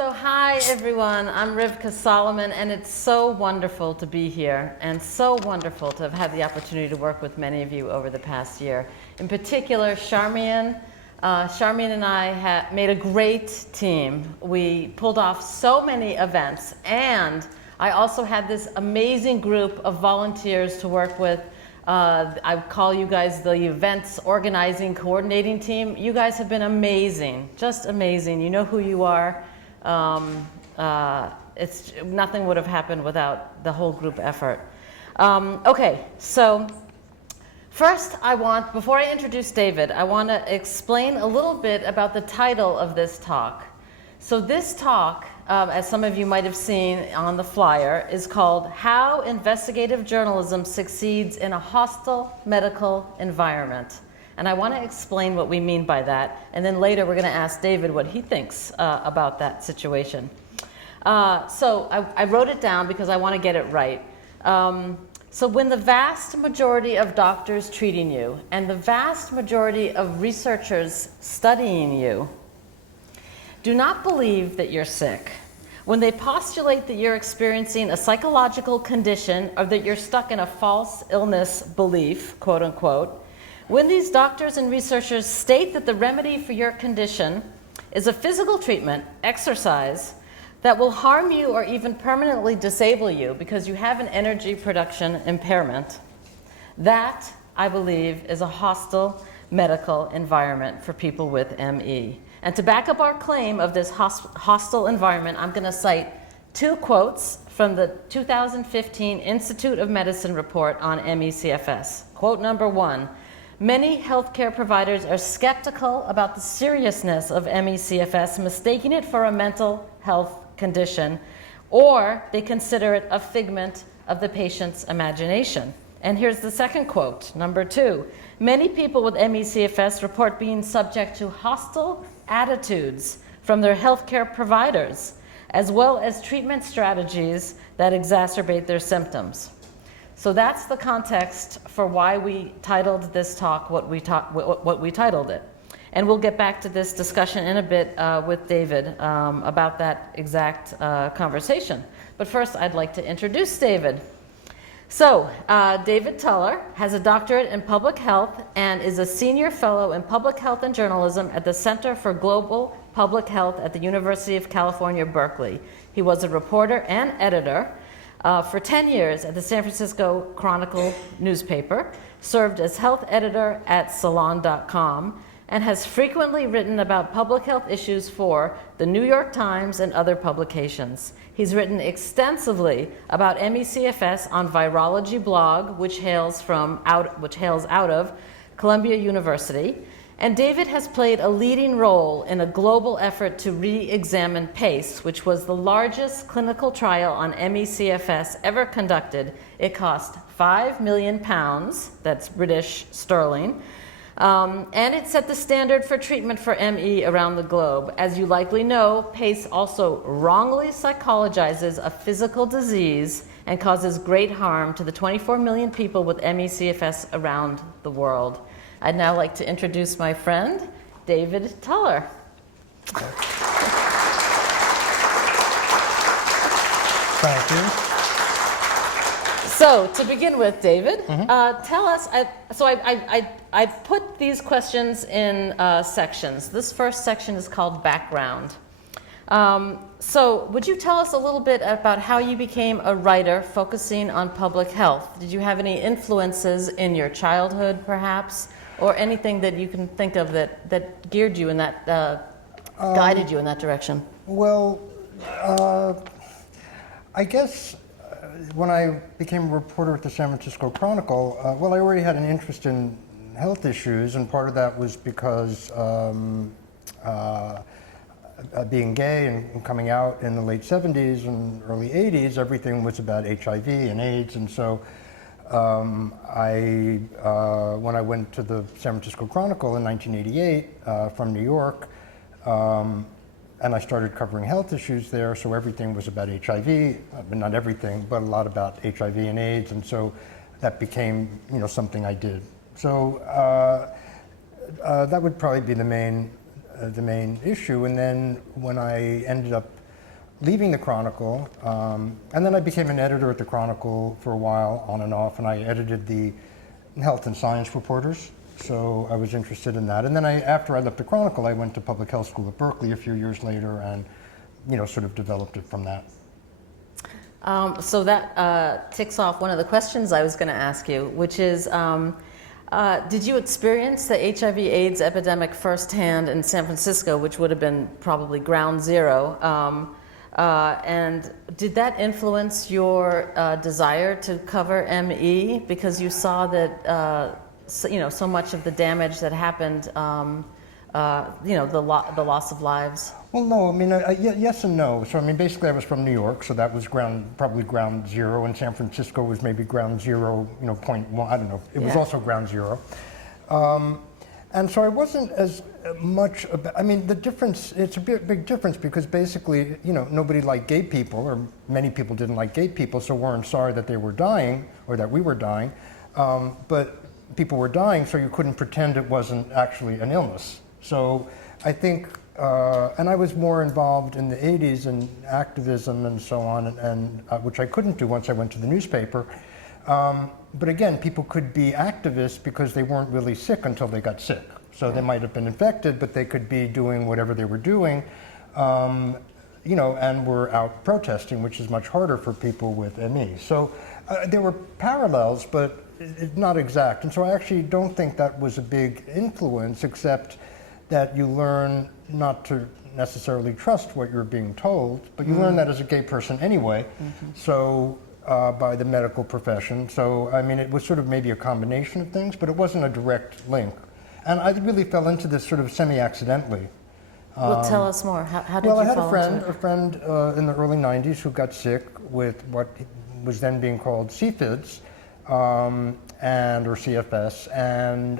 So hi everyone, I'm Rivka Solomon, and it's so wonderful to be here and so wonderful to have had the opportunity to work with many of you over the past year. In particular, Charmian and I made a great team. We pulled off so many events, and I also had this amazing group of volunteers to work with. I call you guys the events organizing coordinating team. You guys have been amazing, just amazing. You know who you are. Nothing would have happened without the whole group effort. Okay, so first before I introduce David, I want to explain a little bit about the title of this talk. So this talk, as some of you might have seen on the flyer, is called How Investigative Journalism Succeeds in a Hostile Medical Environment. And I want to explain what we mean by that. And then later we're going to ask David what he thinks about that situation. So I wrote it down because I want to get it right. So when the vast majority of doctors treating you and the vast majority of researchers studying you do not believe that you're sick, when they postulate that you're experiencing a psychological condition or that you're stuck in a false illness belief, quote unquote, when these doctors and researchers state that the remedy for your condition is a physical treatment, exercise, that will harm you or even permanently disable you because you have an energy production impairment, that, I believe, is a hostile medical environment for people with ME. And to back up our claim of this hostile environment, I'm going to cite two quotes from the 2015 Institute of Medicine report on ME/CFS. Quote number one, many healthcare providers are skeptical about the seriousness of ME/CFS, mistaking it for a mental health condition, or they consider it a figment of the patient's imagination. And here's the second quote, number two. Many people with ME/CFS report being subject to hostile attitudes from their healthcare providers, as well as treatment strategies that exacerbate their symptoms. So that's the context for why we titled this talk what we titled it. And we'll get back to this discussion in a bit with David about that exact conversation. But first, I'd like to introduce David. So, David Tuller has a doctorate in public health and is a senior fellow in public health and journalism at the Center for Global Public Health at the University of California, Berkeley. He was a reporter and editor for 10 years at the San Francisco Chronicle newspaper, served as health editor at Salon.com, and has frequently written about public health issues for the New York Times and other publications. He's written extensively about ME/CFS on Virology blog, which hails out of Columbia University. And David has played a leading role in a global effort to re-examine PACE, which was the largest clinical trial on ME/CFS ever conducted. It cost £5 million, that's British sterling, and it set the standard for treatment for ME around the globe. As you likely know, PACE also wrongly psychologizes a physical disease and causes great harm to the 24 million people with ME/CFS around the world. I'd now like to introduce my friend, David Tuller. Thank you. So, to begin with, David, tell us, I put these questions in sections. This first section is called background. So, would you tell us a little bit about how you became a writer focusing on public health? Did you have any influences in your childhood, perhaps? Or anything that you can think of that geared you in that, guided you in that direction? Well, I guess when I became a reporter at the San Francisco Chronicle, I already had an interest in health issues, and part of that was because being gay and coming out in the late 70s and early 80s, everything was about HIV and AIDS, and so when I went to the San Francisco Chronicle in 1988 from New York, and I started covering health issues there, so everything was about HIV, not everything, but a lot about HIV and AIDS, and so that became, something I did. So that would probably be the main issue. And then when I ended up leaving the Chronicle, and then I became an editor at the Chronicle for a while, on and off, and I edited the health and science reporters. So I was interested in that. And then after I left the Chronicle, I went to public health school at Berkeley a few years later, and sort of developed it from that. So that ticks off one of the questions I was going to ask you, which is, did you experience the HIV/AIDS epidemic firsthand in San Francisco, which would have been probably ground zero? And did that influence your desire to cover ME, because you saw that so much of the damage that happened, the loss of lives? Well, no, I mean, yes and no. So, I mean, basically I was from New York, so that was probably ground zero, and San Francisco was maybe ground zero, 0.1, I don't know. It was also ground zero. And so I wasn't as much about, I mean, the difference, it's a big difference, because basically, nobody liked gay people, or many people didn't like gay people, so weren't sorry that they were dying, or that we were dying. But people were dying, so you couldn't pretend it wasn't actually an illness. So I think, and I was more involved in the 80s in activism and so on, and which I couldn't do once I went to the newspaper. But again, people could be activists because they weren't really sick until they got sick. So they might have been infected, but they could be doing whatever they were doing, and were out protesting, which is much harder for people with ME. So there were parallels, but not exact. And so I actually don't think that was a big influence, except that you learn not to necessarily trust what you're being told, but you learn that as a gay person anyway. So by the medical profession. So, I mean, it was sort of maybe a combination of things, but it wasn't a direct link. And I really fell into this sort of semi-accidentally. Well, tell us more. How did you fall into it? Well, I had a friend in the early 90s who got sick with what was then being called CFIDs, or CFS, and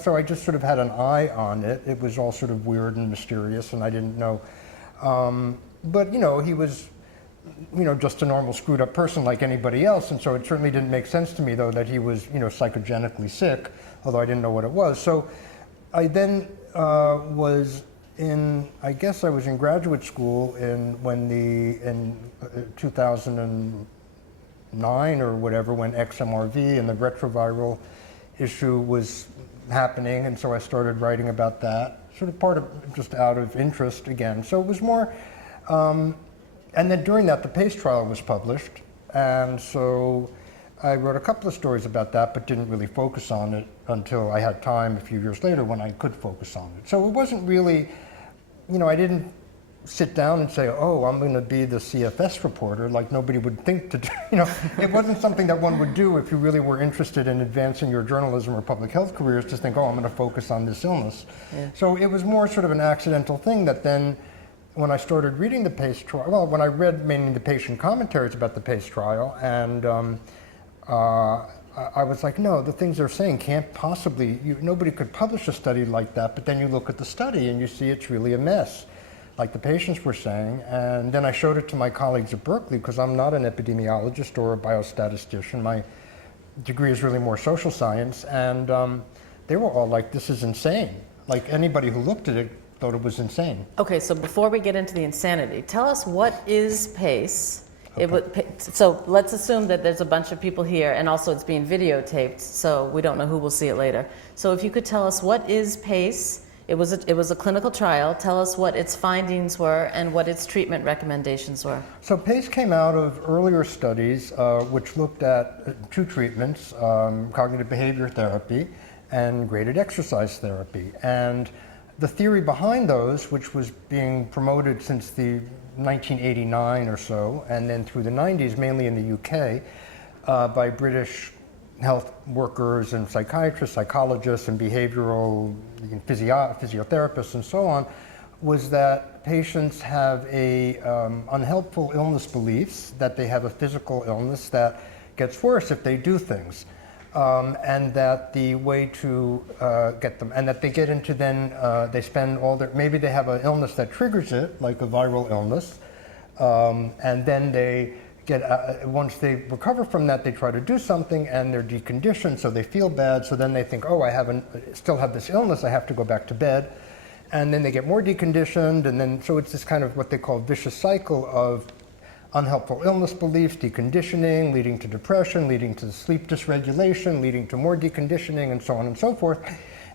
so I just sort of had an eye on it. It was all sort of weird and mysterious, and I didn't know. But he was, just a normal screwed up person like anybody else, and so it certainly didn't make sense to me, though, that he was, psychogenically sick, although I didn't know what it was. So I then was I guess I was in graduate school in 2009 or whatever, when XMRV and the retroviral issue was happening, and so I started writing about that, sort of part of just out of interest again. So it was more, and then during that, the PACE trial was published, and so I wrote a couple of stories about that, but didn't really focus on it until I had time a few years later when I could focus on it. So it wasn't really, I didn't sit down and say, oh, I'm going to be the CFS reporter, like nobody would think to do. It wasn't something that one would do if you really were interested in advancing your journalism or public health careers, to think, oh, I'm going to focus on this illness. Yeah. So it was more sort of an accidental thing that then, when I started reading the PACE trial, well, when I read mainly the patient commentaries about the PACE trial, and I was like, no, the things they're saying can't possibly, nobody could publish a study like that, but then you look at the study and you see it's really a mess, like the patients were saying. And then I showed it to my colleagues at Berkeley, because I'm not an epidemiologist or a biostatistician. My degree is really more social science, and they were all like, this is insane. Like, anybody who looked at it thought it was insane. Okay, so before we get into the insanity, tell us, what is PACE? Okay. So let's assume that there's a bunch of people here, and also it's being videotaped, so we don't know who will see it later. So if you could tell us, what is PACE? It was a clinical trial. Tell us what its findings were and what its treatment recommendations were. So PACE came out of earlier studies which looked at two treatments, cognitive behavior therapy and graded exercise therapy. And the theory behind those, which was being promoted since the 1989 or so, and then through the 90s, mainly in the UK, by British health workers and psychiatrists, psychologists, and behavioral physiotherapists, and so on, was that patients have unhelpful illness beliefs, that they have a physical illness that gets worse if they do things. And that the way to get them, and that they get into they spend maybe they have an illness that triggers it, like a viral illness, and then they once they recover from that, they try to do something, and they're deconditioned, so they feel bad, so then they think, oh, I still have this illness, I have to go back to bed. and then they get more deconditioned, and then so it's this kind of what they call vicious cycle of unhelpful illness beliefs, deconditioning, leading to depression, leading to sleep dysregulation, leading to more deconditioning, and so on and so forth.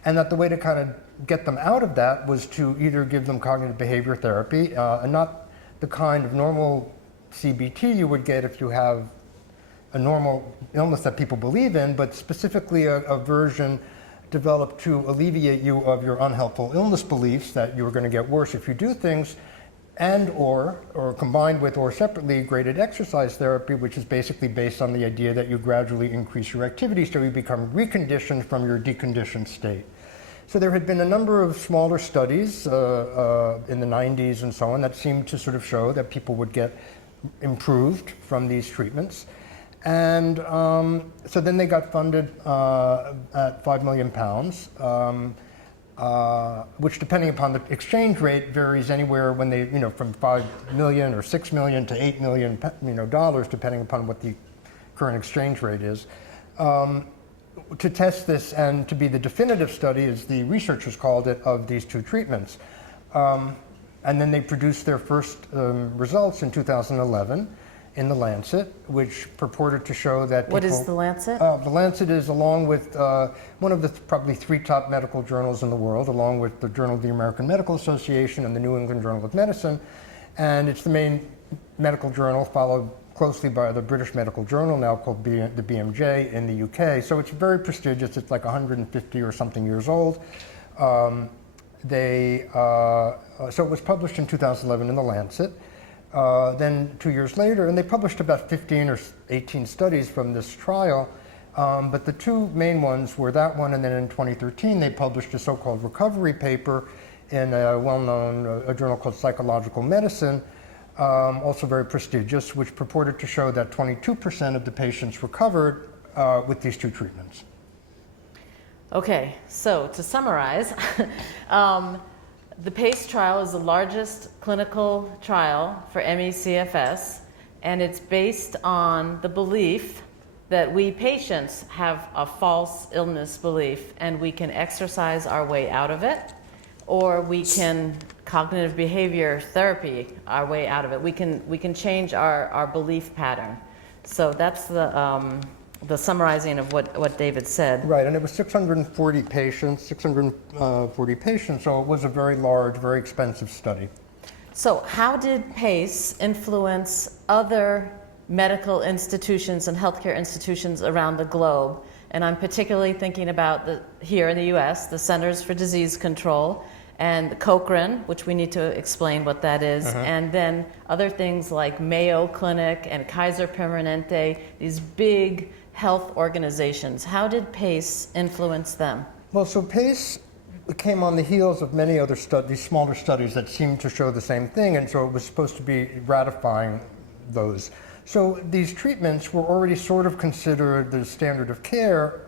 And that the way to kind of get them out of that was to either give them cognitive behavior therapy, and not the kind of normal CBT you would get if you have a normal illness that people believe in, but specifically a version developed to alleviate you of your unhelpful illness beliefs that you're going to get worse if you do things, and or combined with or separately graded exercise therapy, which is basically based on the idea that you gradually increase your activity so you become reconditioned from your deconditioned state. So there had been a number of smaller studies in the 90s and so on that seemed to sort of show that people would get improved from these treatments. And so then they got funded at £5 million, which, depending upon the exchange rate, varies anywhere when they, from 5 million or 6 million to 8 million, dollars, depending upon what the current exchange rate is. To test this and to be the definitive study, as the researchers called it, of these two treatments. And then they produced their first results in 2011 in the Lancet, which purported to show that people... What is the Lancet? The Lancet is, along with one of the probably 3 top medical journals in the world, along with the Journal of the American Medical Association and the New England Journal of Medicine. And it's the main medical journal, followed closely by the British Medical Journal, now called the BMJ in the UK. So it's very prestigious. It's like 150 or something years old. So it was published in 2011 in the Lancet. Then 2 years later, and they published about 15 or 18 studies from this trial, but the 2 main ones were that one, and then in 2013 they published a so-called recovery paper in a well-known a journal called Psychological Medicine, also very prestigious, which purported to show that 22% of the patients recovered with these 2 treatments. Okay, so to summarize, the PACE trial is the largest clinical trial for ME/CFS, and it's based on the belief that we patients have a false illness belief and we can exercise our way out of it, or we can cognitive behavior therapy our way out of it. We can change our belief pattern. So that's the summarizing of what David said. Right, and it was 640 patients, so it was a very large, very expensive study. So how did PACE influence other medical institutions and healthcare institutions around the globe? And I'm particularly thinking about here in the US, the Centers for Disease Control, and Cochrane, which we need to explain what that is, and then other things like Mayo Clinic and Kaiser Permanente, these big health organizations. How did PACE influence them? Well, so PACE came on the heels of many other these smaller studies that seemed to show the same thing, and so it was supposed to be ratifying those. So these treatments were already sort of considered the standard of care,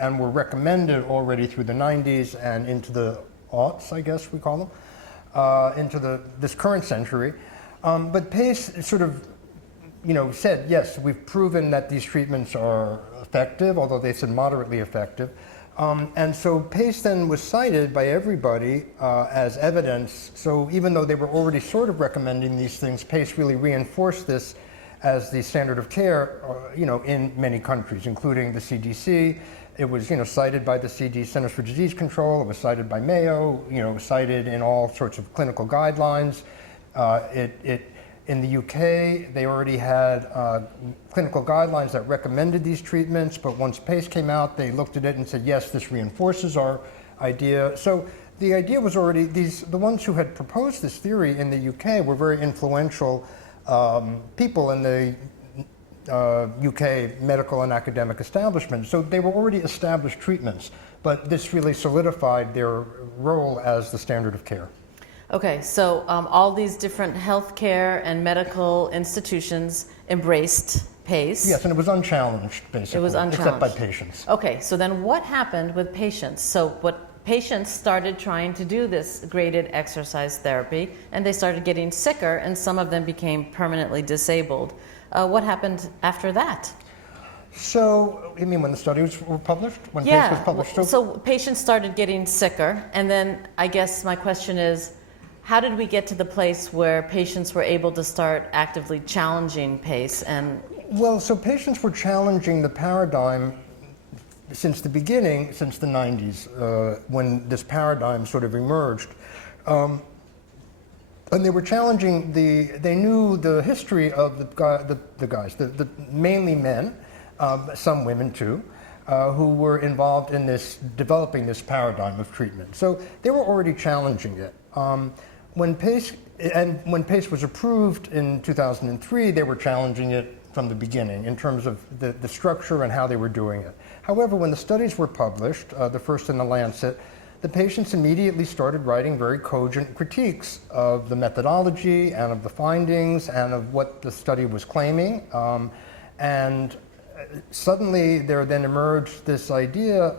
and were recommended already through the 90s and into the aughts, I guess we call them, into this current century. But PACE sort of said, yes, we've proven that these treatments are effective, although they said moderately effective. And so PACE then was cited by everybody as evidence. So even though they were already sort of recommending these things, PACE really reinforced this as the standard of care, in many countries, including the CDC. It was, cited by the Centers for Disease Control. It was cited by Mayo. It was cited in all sorts of clinical guidelines. In the UK, they already had clinical guidelines that recommended these treatments, but once PACE came out, they looked at it and said, yes, this reinforces our idea. So the idea was already, the ones who had proposed this theory in the UK were very influential people in the UK medical and academic establishment. So they were already established treatments, but this really solidified their role as the standard of care. Okay, so all these different healthcare and medical institutions embraced PACE. Yes, and it was unchallenged, basically. It was unchallenged. Except by patients. Okay, so then what happened with patients? So patients started trying to do this graded exercise therapy, and they started getting sicker, and some of them became permanently disabled. What happened after that? So, you mean when the studies were published? When PACE Yeah, was published? so patients started getting sicker, and then I guess my question is, how did we get to the place where patients were able to start actively challenging PACE? And Well, so patients were challenging the paradigm since the beginning, since the 90s, when this paradigm sort of emerged. And they were challenging they knew the history of the guys, the mainly men, some women too, who were involved in developing this paradigm of treatment. So they were already challenging it. When PACE was approved in 2003, they were challenging it from the beginning in terms of the structure and how they were doing it. However, when the studies were published, the first in the Lancet, the patients immediately started writing very cogent critiques of the methodology and of the findings and of what the study was claiming. And suddenly there then emerged this idea,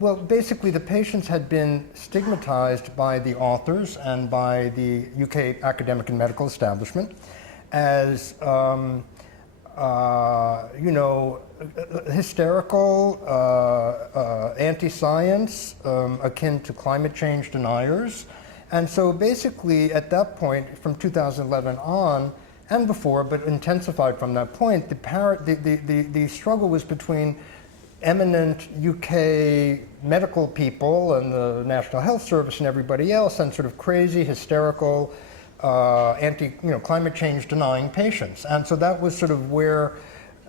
well, basically the patients had been stigmatized by the authors and by the UK academic and medical establishment as hysterical, anti-science, akin to climate change deniers. And so basically at that point, from 2011 on, and before, but intensified from that point, the struggle was between eminent UK medical people and the National Health Service and everybody else, and sort of crazy, hysterical, climate change denying patients. And so that was sort of where,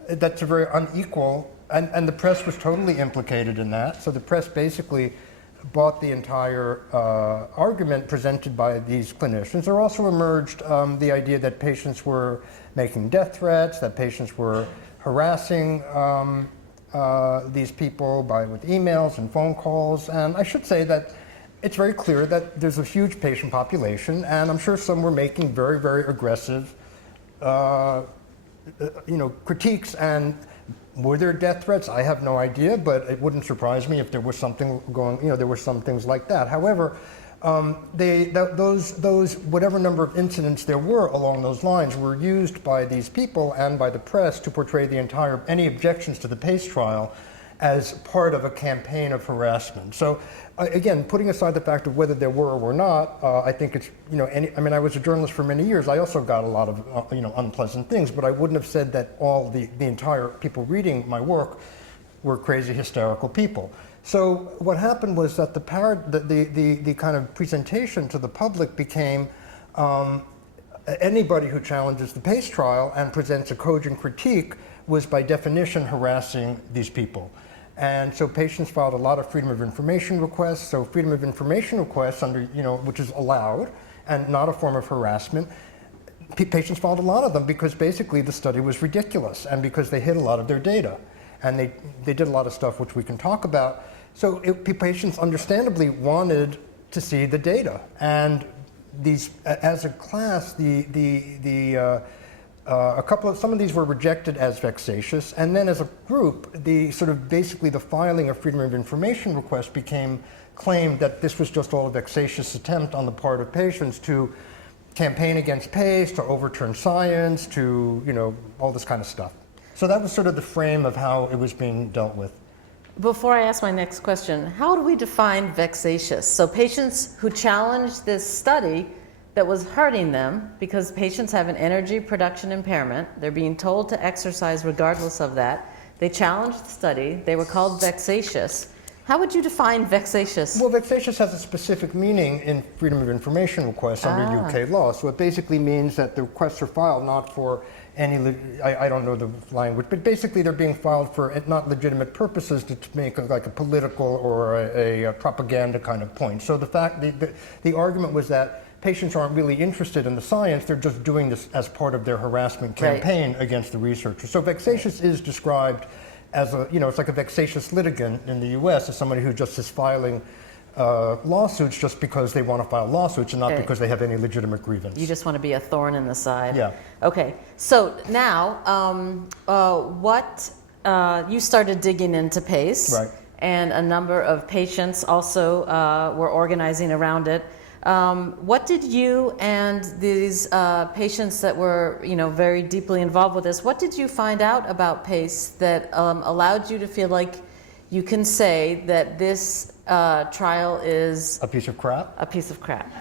that's a very unequal, and the press was totally implicated in that. So the press basically bought the entire argument presented by these clinicians. There also emerged the idea that patients were making death threats, that patients were harassing these people with emails and phone calls. And I should say that it's very clear that there's a huge patient population, and I'm sure some were making very, very aggressive critiques. And were there death threats? I have no idea, but it wouldn't surprise me if there was something going, there were some things like that. However, those whatever number of incidents there were along those lines were used by these people and by the press to portray any objections to the PACE trial as part of a campaign of harassment. So again, putting aside the fact of whether there were or were not, I think it's, I was a journalist for many years. I also got a lot of, unpleasant things, but I wouldn't have said that all the entire people reading my work were crazy, hysterical people. So what happened was that the kind of presentation to the public became anybody who challenges the PACE trial and presents a cogent critique was by definition harassing these people. And so patients filed a lot of freedom of information requests. So freedom of information requests under, which is allowed and not a form of harassment. Patients filed a lot of them because basically the study was ridiculous and because they hid a lot of their data. And they did a lot of stuff which we can talk about. So patients understandably wanted to see the data. And these, as a class, some of these were rejected as vexatious, and then as a group, basically the filing of freedom of information requests became claimed that this was just all a vexatious attempt on the part of patients to campaign against PACE, to overturn science, to all this kind of stuff. So that was sort of the frame of how it was being dealt with. Before I ask my next question, how do we define vexatious? So patients who challenged this study that was hurting them, because patients have an energy production impairment, they're being told to exercise regardless of that. They challenged the study, they were called vexatious. How would you define vexatious? Well, vexatious has a specific meaning in freedom of information requests under UK law. So it basically means that the requests are filed not for any, I don't know the language, but basically they're being filed for not legitimate purposes to make like a political or a propaganda kind of point. So the argument was that patients aren't really interested in the science, they're just doing this as part of their harassment campaign against the researchers. So vexatious is described as it's like a vexatious litigant in the US as somebody who just is filing lawsuits just because they want to file lawsuits and not because they have any legitimate grievance. You just want to be a thorn in the side. Yeah. Okay, so now you started digging into PACE, right, and a number of patients also were organizing around it. What did you and these patients that were, very deeply involved with this, what did you find out about PACE that allowed you to feel like you can say that this trial is A piece of crap? a piece of crap?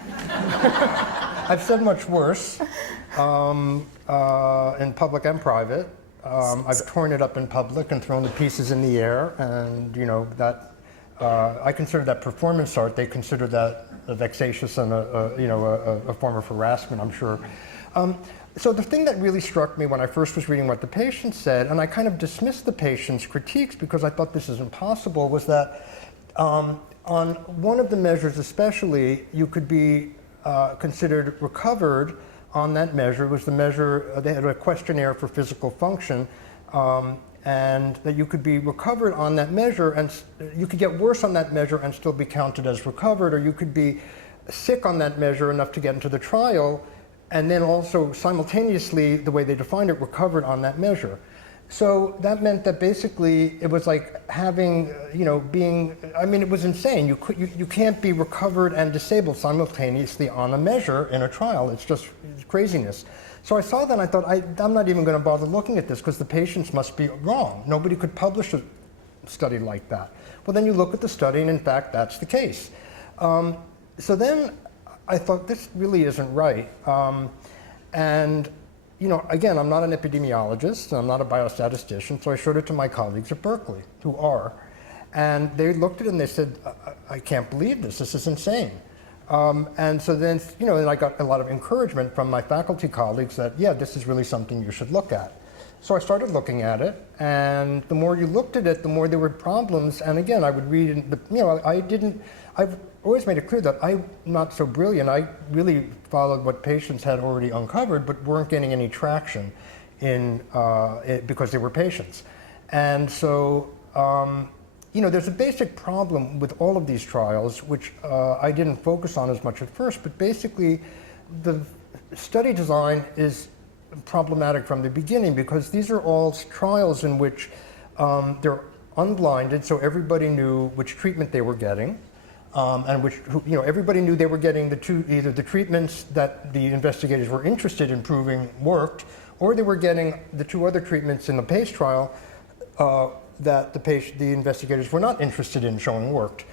I've said much worse in public and private. I've torn it up in public and thrown the pieces in the air, and that I consider that performance art. They consider that vexatious and a form of harassment, I'm sure. So the thing that really struck me when I first was reading what the patient said, and I kind of dismissed the patient's critiques because I thought this is impossible, was that on one of the measures especially, you could be considered recovered on that measure. It was the measure, they had a questionnaire for physical function, and that you could be recovered on that measure, and you could get worse on that measure and still be counted as recovered, or you could be sick on that measure enough to get into the trial, and then also simultaneously, the way they defined it, recovered on that measure. So that meant that basically it was like having, it was insane. You can't be recovered and disabled simultaneously on a measure in a trial. It's just craziness. So I saw that and I thought, I'm not even going to bother looking at this because the patients must be wrong. Nobody could publish a study like that. Well, then you look at the study and in fact, that's the case. So then I thought, this really isn't right. Again, I'm not an epidemiologist, I'm not a biostatistician, so I showed it to my colleagues at Berkeley, who are. And they looked at it and they said, I can't believe this is insane. And so then, and I got a lot of encouragement from my faculty colleagues that, yeah, this is really something you should look at. So I started looking at it, and the more you looked at it, the more there were problems. And again, I would read, I've always made it clear that I'm not so brilliant. I really followed what patients had already uncovered, but weren't getting any traction because they were patients. And so, there's a basic problem with all of these trials, which I didn't focus on as much at first, but basically the study design is problematic from the beginning because these are all trials in which they're unblinded, so everybody knew which treatment they were getting. And everybody knew they were getting either the treatments that the investigators were interested in proving worked, or they were getting the two other treatments in the PACE trial that the investigators were not interested in showing worked.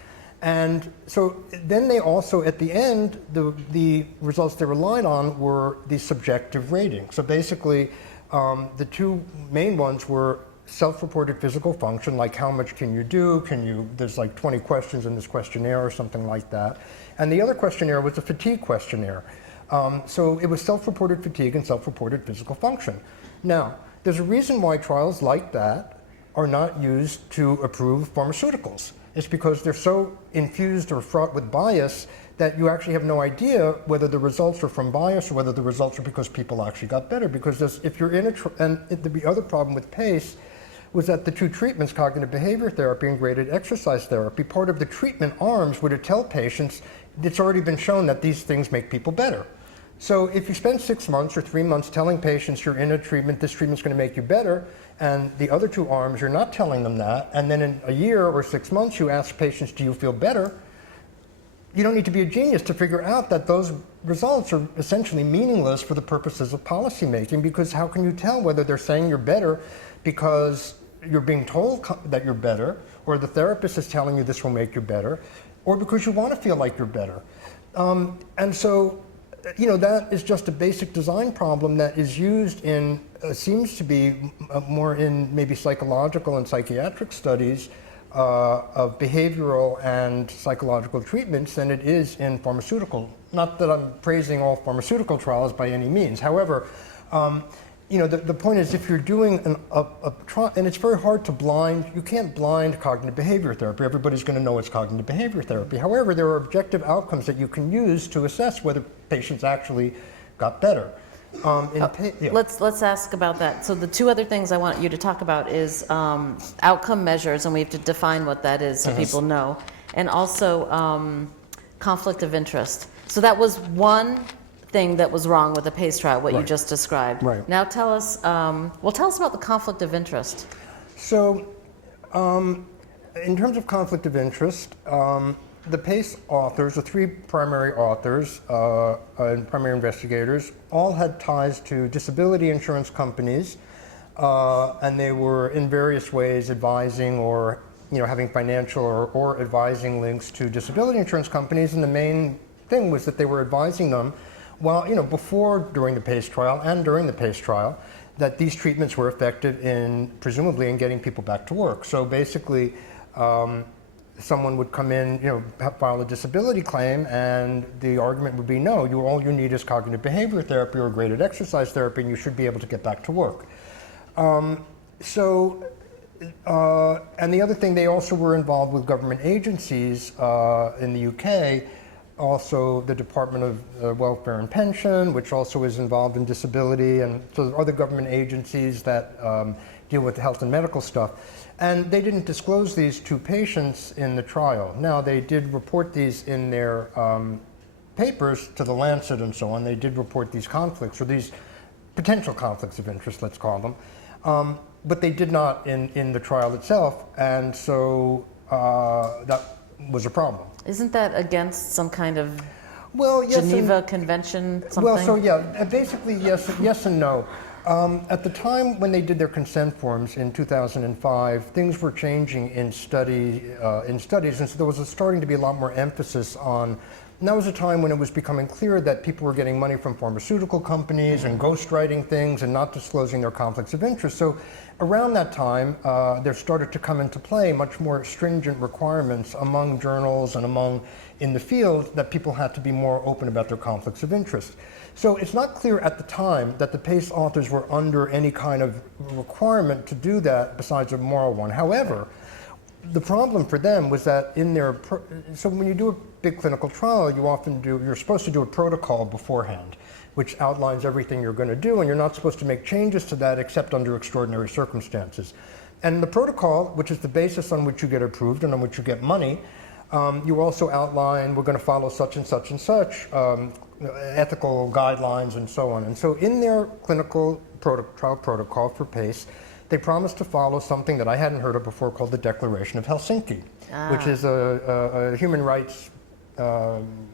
And so then they also, at the end, the results they relied on were the subjective rating. So basically, the two main ones were self-reported physical function, like how much can you do, there's like 20 questions in this questionnaire or something like that. And the other questionnaire was a fatigue questionnaire. So it was self-reported fatigue and self-reported physical function. Now, there's a reason why trials like that are not used to approve pharmaceuticals. It's because they're so infused or fraught with bias that you actually have no idea whether the results are from bias or whether the results are because people actually got better. Because if you're in the other problem with PACE was that the two treatments, cognitive behavior therapy and graded exercise therapy, part of the treatment arms were to tell patients it's already been shown that these things make people better. So if you spend 6 months or 3 months telling patients you're in a treatment, this treatment's going to make you better, and the other two arms you're not telling them that, and then in a year or 6 months you ask patients, do you feel better? You don't need to be a genius to figure out that those results are essentially meaningless for the purposes of policymaking, because how can you tell whether they're saying you're better because you're being told that you're better, or the therapist is telling you this will make you better, or because you want to feel like you're better. And so, that is just a basic design problem that is used in, seems to be more in maybe psychological and psychiatric studies of behavioral and psychological treatments than it is in pharmaceutical. Not that I'm praising all pharmaceutical trials by any means. However, the point is, if you're doing a trial, and it's very hard to blind, you can't blind cognitive behavior therapy. Everybody's going to know it's cognitive behavior therapy. However, there are objective outcomes that you can use to assess whether patients actually got better. Let's ask about that. So the two other things I want you to talk about is outcome measures, and we have to define what that is so people know, and also conflict of interest. So that was one thing that was wrong with the PACE trial, what you just described. Right. Now tell us about the conflict of interest. So, in terms of conflict of interest, the PACE authors, the three primary authors and primary investigators, all had ties to disability insurance companies, and they were in various ways advising or having financial or advising links to disability insurance companies. And the main thing was that they were advising them, during the PACE trial and during the PACE trial, that these treatments were effective presumably in getting people back to work. So basically, someone would come in, file a disability claim, and the argument would be, no, all you need is cognitive behavior therapy or graded exercise therapy, and you should be able to get back to work. And the other thing, they also were involved with government agencies in the UK, also the Department of Welfare and Pension, which also is involved in disability, and so there are other government agencies that deal with health and medical stuff. And they didn't disclose these to patients in the trial. Now, they did report these in their papers to the Lancet and so on. They did report these conflicts, or these potential conflicts of interest, let's call them. But they did not in the trial itself, and so that was a problem. Isn't that against some kind of yes, Geneva Convention, something? Well, so basically yes and no. At the time when they did their consent forms in 2005, things were changing in studies, and so there was starting to be a lot more emphasis on. And that was a time when it was becoming clear that people were getting money from pharmaceutical companies and ghostwriting things and not disclosing their conflicts of interest. So around that time, there started to come into play much more stringent requirements among journals and in the field that people had to be more open about their conflicts of interest. So it's not clear at the time that the PACE authors were under any kind of requirement to do that besides a moral one. However, the problem for them was that so when you do a big clinical trial, you're supposed to do a protocol beforehand, which outlines everything you're going to do, and you're not supposed to make changes to that except under extraordinary circumstances. And the protocol, which is the basis on which you get approved and on which you get money, you also outline, we're going to follow such and such and such, ethical guidelines and so on. And so in their clinical trial protocol for PACE, they promised to follow something that I hadn't heard of before called the Declaration of Helsinki, which is a human rights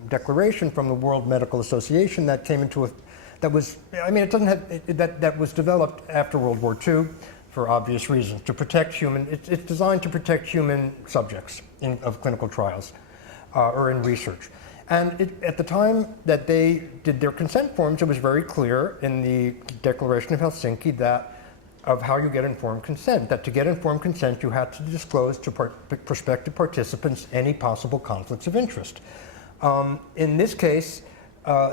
declaration from the World Medical Association that came into that was developed after World War II for obvious reasons, to protect it's designed to protect human subjects of clinical trials or in research. And at the time that they did their consent forms, it was very clear in the Declaration of Helsinki of how you get informed consent, that to get informed consent, you had to disclose to prospective participants any possible conflicts of interest. In this case,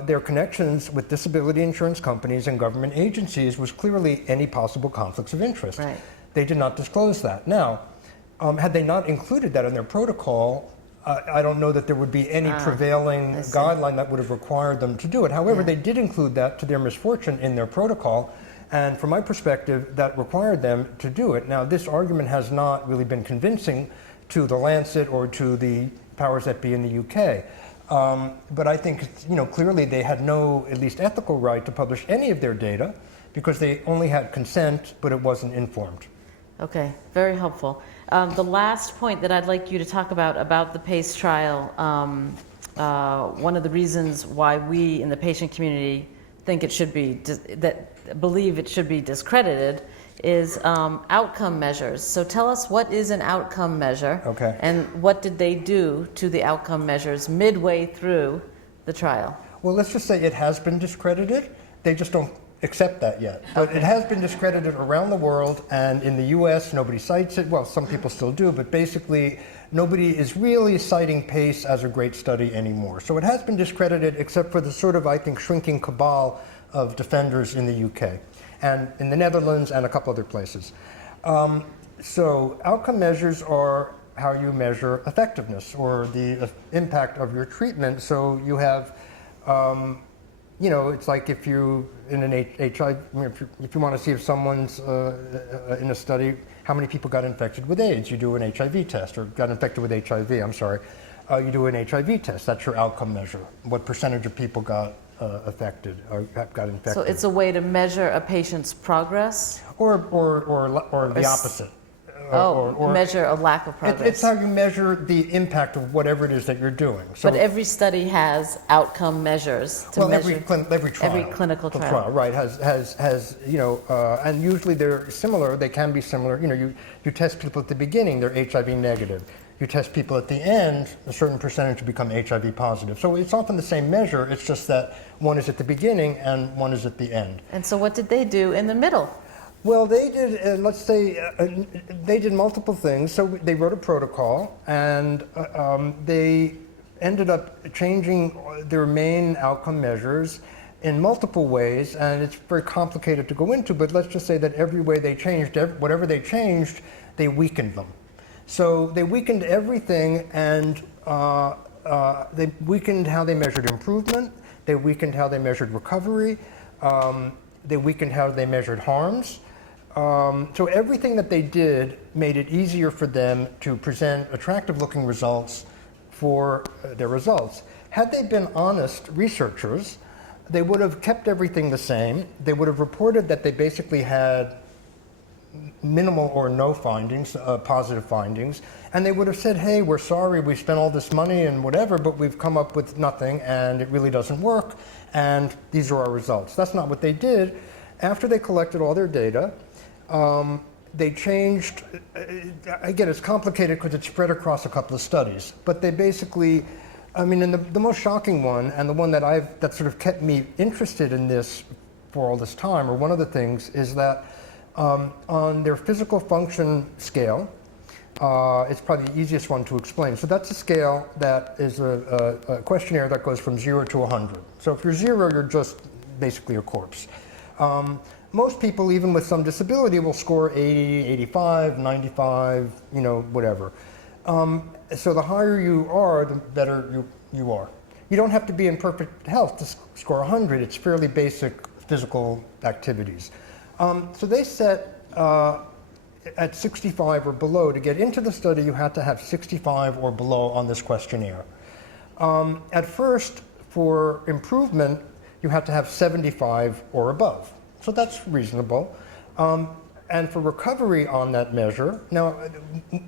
their connections with disability insurance companies and government agencies was clearly any possible conflicts of interest. Right. They did not disclose that. Now, had they not included that in their protocol, I don't know that there would be any prevailing guideline that would have required them to do it. However, they did include that, to their misfortune, in their protocol. And from my perspective, that required them to do it. Now, this argument has not really been convincing to the Lancet or to the powers that be in the UK. But I think, clearly they had no, at least ethical right to publish any of their data because they only had consent, but it wasn't informed. Okay, very helpful. The last point that I'd like you to talk about the PACE trial, one of the reasons why we in the patient community think it should be, believe it should be discredited is outcome measures. So tell us, what is an outcome measure? Okay. And what did they do to the outcome measures midway through the trial? Well, let's just say it has been discredited. They just don't accept that yet. But it has been discredited around the world, and in the US, nobody cites it. Well, some people still do, but basically, nobody is really citing PACE as a great study anymore. So it has been discredited, except for the sort of, I think, shrinking cabal of defenders in the UK and in the Netherlands and a couple other places. So outcome measures are how you measure effectiveness or the impact of your treatment. So you have, it's like if you, in an HIV, if you want to see if someone's in a study, how many people got infected with AIDS, you do an HIV test, or got infected with HIV, I'm sorry. You do an HIV test, that's your outcome measure. What percentage of people got affected or got infected. So it's a way to measure a patient's progress? Or the opposite. measure a lack of progress. It's how you measure the impact of whatever it is that you're doing. So, but every study has outcome measures to measure. Every trial, every clinical trial, right, has and usually they're similar. They can be similar. You test people at the beginning, they're HIV negative. You test people at the end, a certain percentage become HIV positive. So it's often the same measure. It's just that one is at the beginning and one is at the end. And so what did they do in the middle? Well, they did, let's say, they did multiple things. So they wrote a protocol, and they ended up changing their main outcome measures in multiple ways, and it's very complicated to go into, but let's just say that every way they changed, whatever they changed, they weakened them. So they weakened everything, and they weakened how they measured improvement, they weakened how they measured recovery, they weakened how they measured harms. So everything that they did made it easier for them to present attractive-looking results for their results. Had they been honest researchers, they would have kept everything the same. They would have reported that they basically had minimal or no findings, positive findings, and they would have said, hey, we're sorry, we spent all this money and whatever, but we've come up with nothing and it really doesn't work, and these are our results. That's not what they did. After they collected all their data, they changed, again, it's complicated because it's spread across a couple of studies, but they basically, and the most shocking one, and the one that sort of kept me interested in this for all this time, or one of the things, is that on their physical function scale, it's probably the easiest one to explain. So that's a scale that is a questionnaire that goes from 0 to 100. So if you're 0, you're just basically a corpse. Most people, even with some disability, will score 80, 85, 95, whatever. So the higher you are, the better you are. You don't have to be in perfect health to score 100. It's fairly basic physical activities. So they set at 65 or below. To get into the study, you had to have 65 or below on this questionnaire. At first, for improvement, you had to have 75 or above. So that's reasonable. And for recovery on that measure, now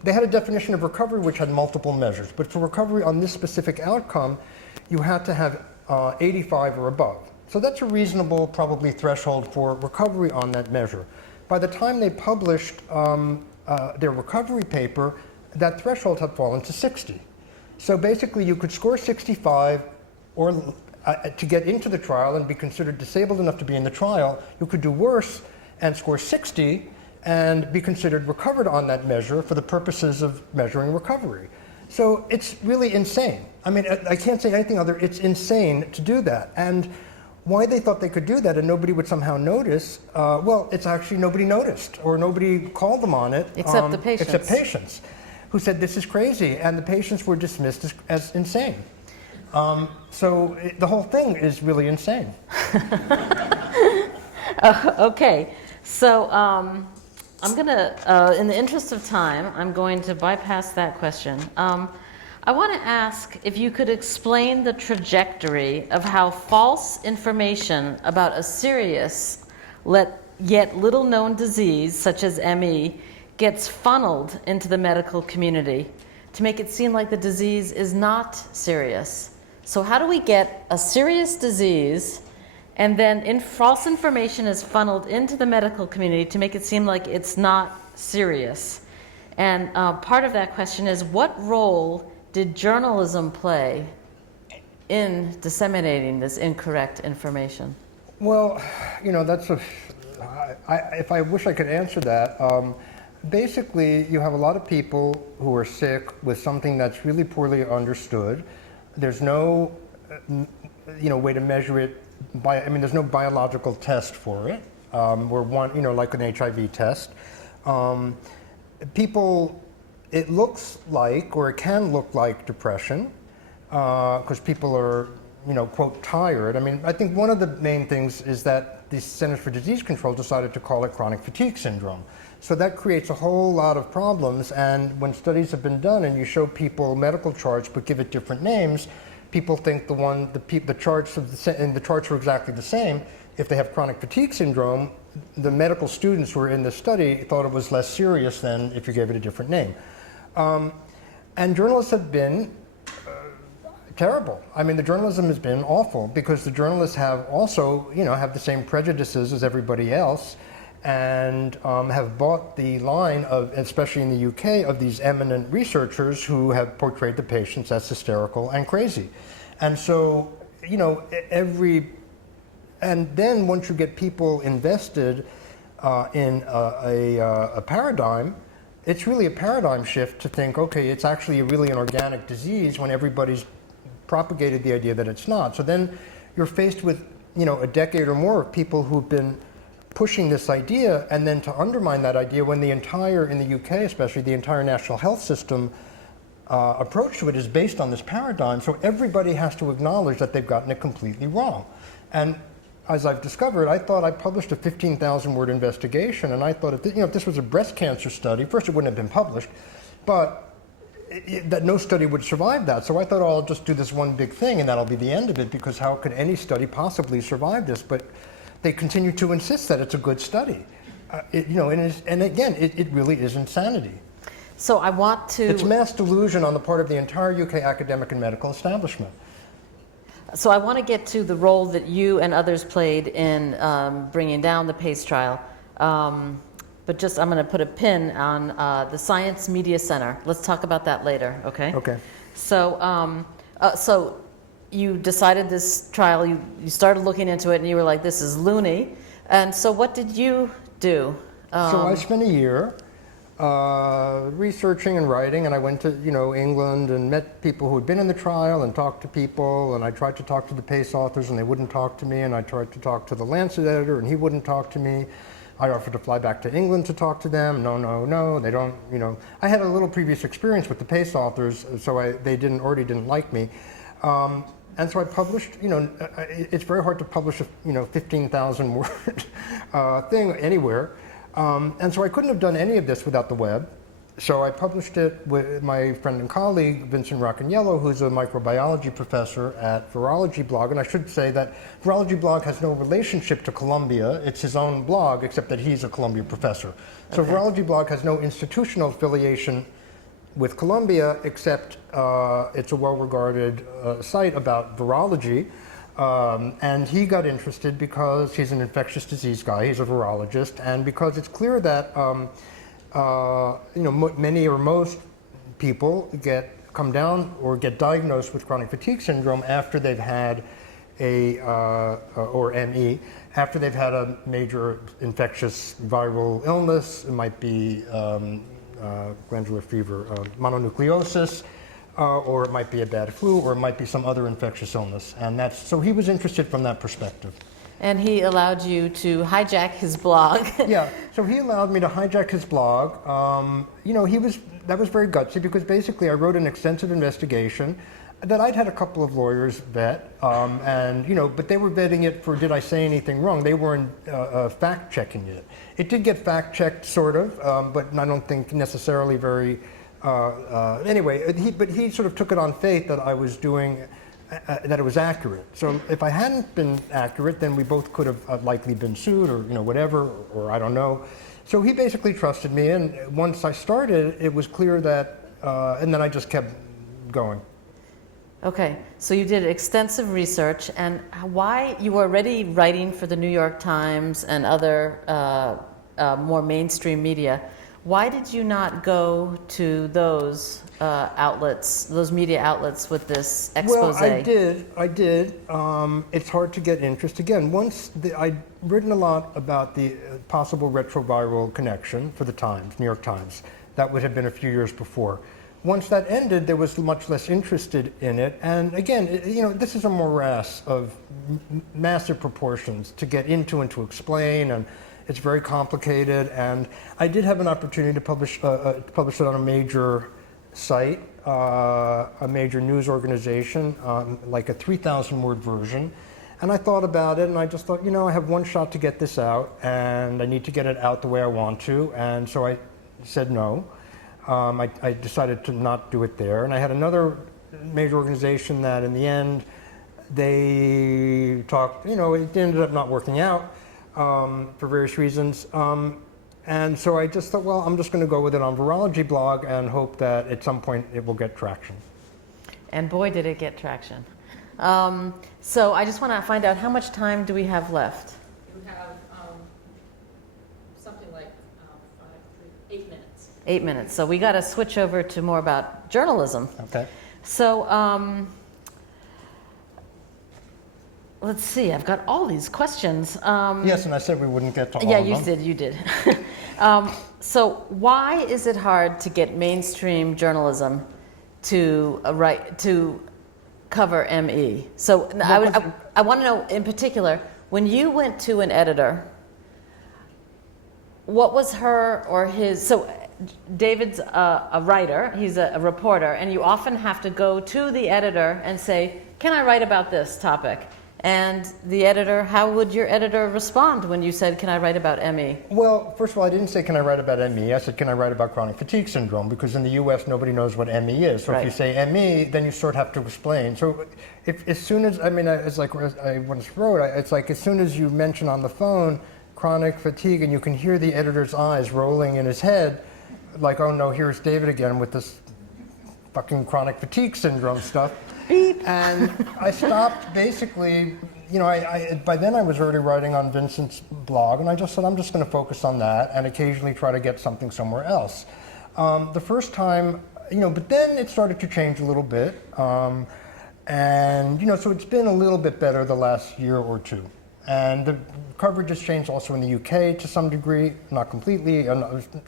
they had a definition of recovery which had multiple measures, but for recovery on this specific outcome, you had to have 85 or above. So that's a reasonable, probably, threshold for recovery on that measure. By the time they published their recovery paper, that threshold had fallen to 60. So basically, you could score 65 or to get into the trial and be considered disabled enough to be in the trial. You could do worse and score 60 and be considered recovered on that measure for the purposes of measuring recovery. So it's really insane. I can't say anything other. It's insane to do that. And why they thought they could do that and nobody would somehow notice, well, it's actually nobody noticed, or nobody called them on it. Except the patients. Except patients, who said this is crazy, and the patients were dismissed as insane. So the whole thing is really insane. Okay, so I'm going to, in the interest of time, I'm going to bypass that question. I want to ask if you could explain the trajectory of how false information about a serious yet little known disease, such as ME, gets funneled into the medical community to make it seem like the disease is not serious. So how do we get a serious disease and then false information is funneled into the medical community to make it seem like it's not serious? And part of that question is, what role did journalism play in disseminating this incorrect information? Well, that's if I wish I could answer that. Basically, you have a lot of people who are sick with something that's really poorly understood. There's no, way to measure it. There's no biological test for it. Or one, like an HIV test. People, it looks like, or it can look like, depression, because people are, quote, tired. I think one of the main things is that the Centers for Disease Control decided to call it chronic fatigue syndrome. So that creates a whole lot of problems, and when studies have been done and you show people medical charts but give it different names, people think the charts are exactly the same. If they have chronic fatigue syndrome, the medical students who were in the study thought it was less serious than if you gave it a different name. And journalists have been terrible. I mean, the journalism has been awful because the journalists have also, have the same prejudices as everybody else, and have bought the line of, especially in the UK, of these eminent researchers who have portrayed the patients as hysterical and crazy. And so, and then once you get people invested in a paradigm, it's really a paradigm shift to think, okay, it's actually really an organic disease when everybody's propagated the idea that it's not. So then you're faced with, a decade or more of people who've been pushing this idea, and then to undermine that idea when the entire, in the UK especially, the entire national health system approach to it is based on this paradigm. So everybody has to acknowledge that they've gotten it completely wrong. And as I've discovered, I thought I published a 15,000-word investigation, and I thought if this was a breast cancer study, first it wouldn't have been published, but that no study would survive that. So I thought, I'll just do this one big thing and that'll be the end of it, because how could any study possibly survive this? But they continue to insist that it's a good study. And again, it really is insanity. So I want to... It's mass delusion on the part of the entire UK academic and medical establishment. So I want to get to the role that you and others played in bringing down the PACE trial. But just, I'm going to put a pin on the Science Media Center. Let's talk about that later, okay? Okay. So, so you decided this trial, you started looking into it, and you were like, this is loony. And so what did you do? So I spent a year researching and writing, and I went to England and met people who had been in the trial and talked to people, and I tried to talk to the PACE authors and they wouldn't talk to me, and I tried to talk to the Lancet editor and he wouldn't talk to me. I offered to fly back to England to talk to them. No, they don't, I had a little previous experience with the PACE authors, so they already didn't like me. And so I published, it's very hard to publish a 15,000 word thing anywhere. And so I couldn't have done any of this without the web. So I published it with my friend and colleague, Vincent Racaniello, who's a microbiology professor at Virology Blog. And I should say that Virology Blog has no relationship to Columbia. It's his own blog, except that he's a Columbia professor. So okay. Virology Blog has no institutional affiliation with Columbia, except it's a well-regarded site about virology. And he got interested because he's an infectious disease guy, he's a virologist, and because it's clear that many or most people come down or get diagnosed with chronic fatigue syndrome after they've had or ME, after they've had a major infectious viral illness. It might be glandular fever, mononucleosis, or it might be a bad flu, or it might be some other infectious illness. And so he was interested from that perspective. And he allowed you to hijack his blog. Yeah, so he allowed me to hijack his blog. That was very gutsy, because basically I wrote an extensive investigation that I'd had a couple of lawyers vet, but they were vetting it for, did I say anything wrong? They weren't fact-checking it. It did get fact-checked, sort of, but I don't think necessarily very, but he sort of took it on faith that I was doing, that it was accurate. So if I hadn't been accurate, then we both could have likely been sued, or whatever, or I don't know. So he basically trusted me, and once I started, it was clear that, and then I just kept going. Okay, so you did extensive research, and why you were already writing for the New York Times and other more mainstream media. Why did you not go to those outlets, those media outlets, with this expose? Well, I did. It's hard to get interest. Again, I'd written a lot about the possible retroviral connection for the Times, New York Times. That would have been a few years before. Once that ended, there was much less interested in it. And again, this is a morass of massive proportions to get into and to explain, and it's very complicated. And I did have an opportunity to publish it on a major site, a major news organization, like a 3,000-word version. And I thought about it, and I just thought, I have one shot to get this out, and I need to get it out the way I want to. And so I said no. I decided to not do it there. And I had another major organization that in the end, they talked, it ended up not working out. for various reasons. And so I just thought, well, I'm just going to go with it on Virology blog and hope that at some point it will get traction. And boy, did it get traction. So I just want to find out, how much time do we have left? You have something like 8 minutes. 8 minutes. So we got to switch over to more about journalism. Okay. So let's see. I've got all these questions. Yes, and I said we wouldn't get to all yeah, of them. you did. So why is it hard to get mainstream journalism to cover ME? So I want to know in particular, when you went to an editor, what was her or his, so David's a writer, he's a reporter, and you often have to go to the editor and say, can I write about this topic? And the editor, how would your editor respond when you said, can I write about ME? Well, first of all, I didn't say, can I write about ME? I said, can I write about chronic fatigue syndrome? Because in the US, nobody knows what ME is. So Right. if you say ME, then you sort of have to explain. So as soon as, it's like I once wrote, it's like as soon as you mention on the phone chronic fatigue and you can hear the editor's eyes rolling in his head, like, oh no, here's David again with this fucking chronic fatigue syndrome stuff. Beep. And I stopped basically, by then I was already writing on Vincent's blog, and I just said, I'm just going to focus on that and occasionally try to get something somewhere else. The first time, but then it started to change a little bit. So it's been a little bit better the last year or two. And the coverage has changed also in the UK to some degree, not completely,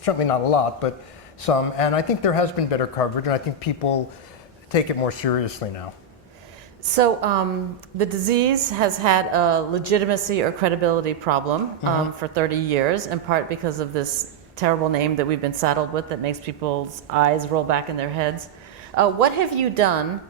certainly not a lot, but some. And I think there has been better coverage, and I think people take it more seriously now. So the disease has had a legitimacy or credibility problem for 30 years, in part because of this terrible name that we've been saddled with that makes people's eyes roll back in their heads. What have you done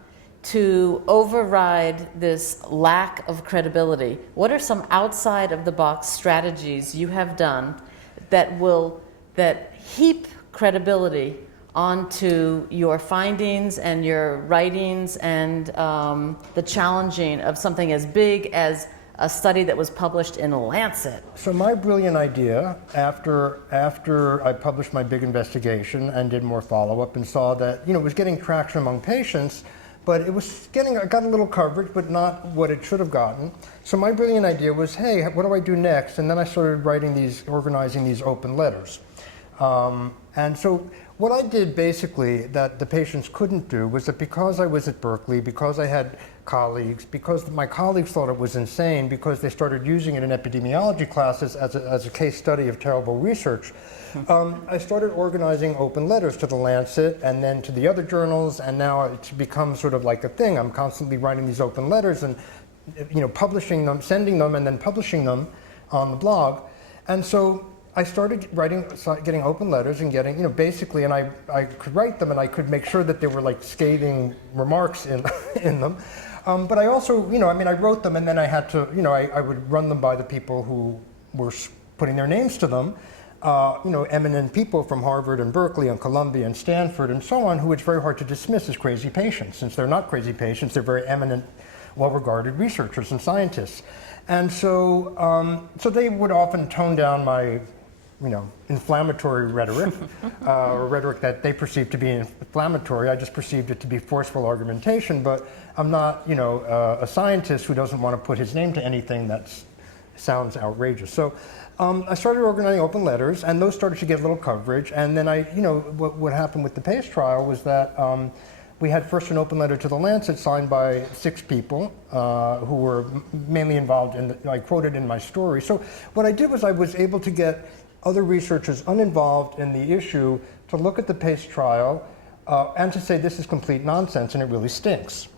to override this lack of credibility? What are some outside of the box strategies you have done that heap credibility onto your findings and your writings and the challenging of something as big as a study that was published in Lancet? So my brilliant idea, after I published my big investigation and did more follow-up and saw that it was getting traction among patients, but it got a little coverage, but not what it should have gotten. So my brilliant idea was, hey, what do I do next? And then I started organizing these open letters. And so what I did basically that the patients couldn't do was that because I was at Berkeley, because I had colleagues, because my colleagues thought it was insane, because they started using it in epidemiology classes as a case study of terrible research, I started organizing open letters to the Lancet and then to the other journals, and now it's become sort of like a thing. I'm constantly writing these open letters and publishing them, sending them, and then publishing them on the blog. And so I started getting open letters and getting, basically, and I could write them and I could make sure that there were like scathing remarks in them. But I also, I wrote them and then I had to, I would run them by the people who were putting their names to them, eminent people from Harvard and Berkeley and Columbia and Stanford and so on, who it's very hard to dismiss as crazy patients. Since they're not crazy patients, they're very eminent, well-regarded researchers and scientists. And so, so they would often tone down my inflammatory rhetoric, or rhetoric that they perceived to be inflammatory. I just perceived it to be forceful argumentation, but I'm not, a scientist who doesn't want to put his name to anything that sounds outrageous. So I started organizing open letters, and those started to get a little coverage. And then what happened with the PACE trial was that we had first an open letter to the Lancet signed by 6 people who were mainly involved in, I quoted in my story. So what I did was I was able to get other researchers uninvolved in the issue to look at the PACE trial and to say this is complete nonsense and it really stinks.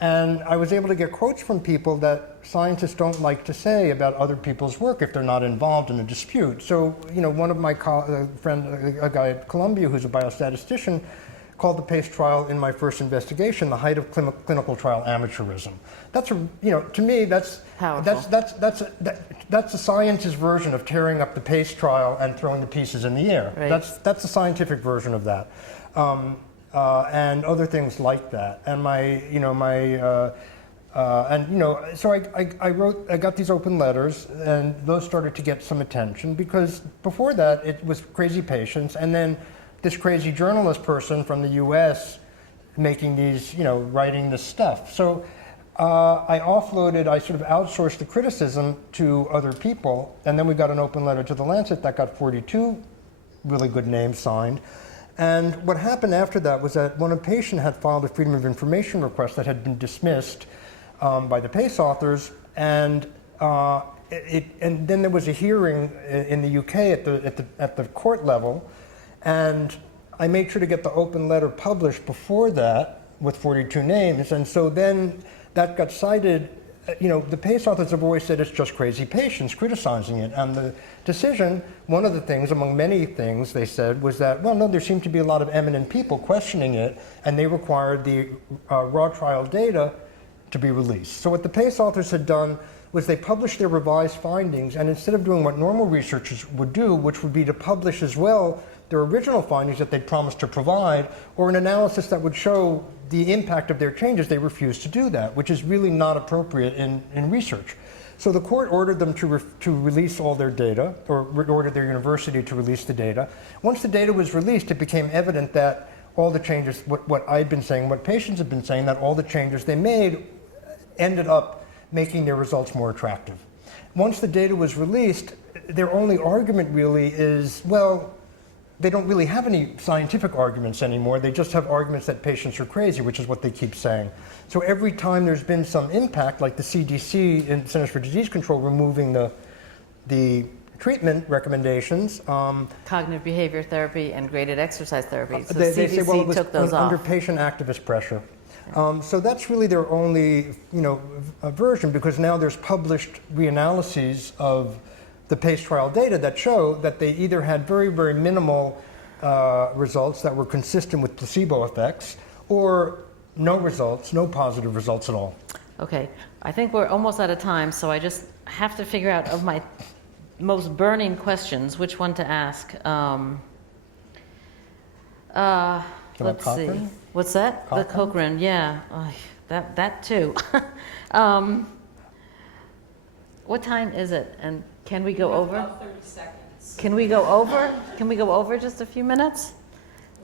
And I was able to get quotes from people that scientists don't like to say about other people's work if they're not involved in a dispute. So, one of my a guy at Columbia who's a biostatistician, called the PACE trial in my first investigation the height of clinical trial amateurism. That's to me that's a scientist's version of tearing up the PACE trial and throwing the pieces in the air. Right. That's a scientific version of that, and other things like that. And And so I got these open letters, and those started to get some attention because before that it was crazy patients, and then this crazy journalist person from the U.S. making these, writing this stuff. So I sort of outsourced the criticism to other people, and then we got an open letter to the Lancet that got 42 really good names signed. And what happened after that was that when a patient had filed a Freedom of Information request that had been dismissed by the PACE authors, and then there was a hearing in the UK at the court level, and I made sure to get the open letter published before that with 42 names, and so then that got cited. The PACE authors have always said it's just crazy patients criticizing it, and the decision, one of the things among many things they said was that, well, no, there seemed to be a lot of eminent people questioning it, and they required the raw trial data to be released. So what the PACE authors had done was they published their revised findings, and instead of doing what normal researchers would do, which would be to publish as well their original findings that they'd promised to provide, or an analysis that would show the impact of their changes, they refused to do that, which is really not appropriate in research. So the court ordered them to release all their data, or ordered their university to release the data. Once the data was released, it became evident that all the changes, what I'd been saying, what patients had been saying, that all the changes they made ended up making their results more attractive. Once the data was released, their only argument really is, well, they don't really have any scientific arguments anymore. They just have arguments that patients are crazy, which is what they keep saying. So every time there's been some impact, like the CDC and Centers for Disease Control removing the treatment recommendations. Cognitive behavior therapy and graded exercise therapy. So they CDC say, well, it was took those under off. patient activist pressure. So that's really their only, version, because now there's published reanalyses of the PACE trial data that show that they either had very, very minimal results that were consistent with placebo effects, or no results, no positive results at all. Okay, I think we're almost out of time, so I just have to figure out of my most burning questions, which one to ask. Let's see. Cochrane? What's that? Cochrane? The Cochrane, yeah. That too. What time is it? And can we go over? About 30 seconds. Can we go over? Can we go over just a few minutes?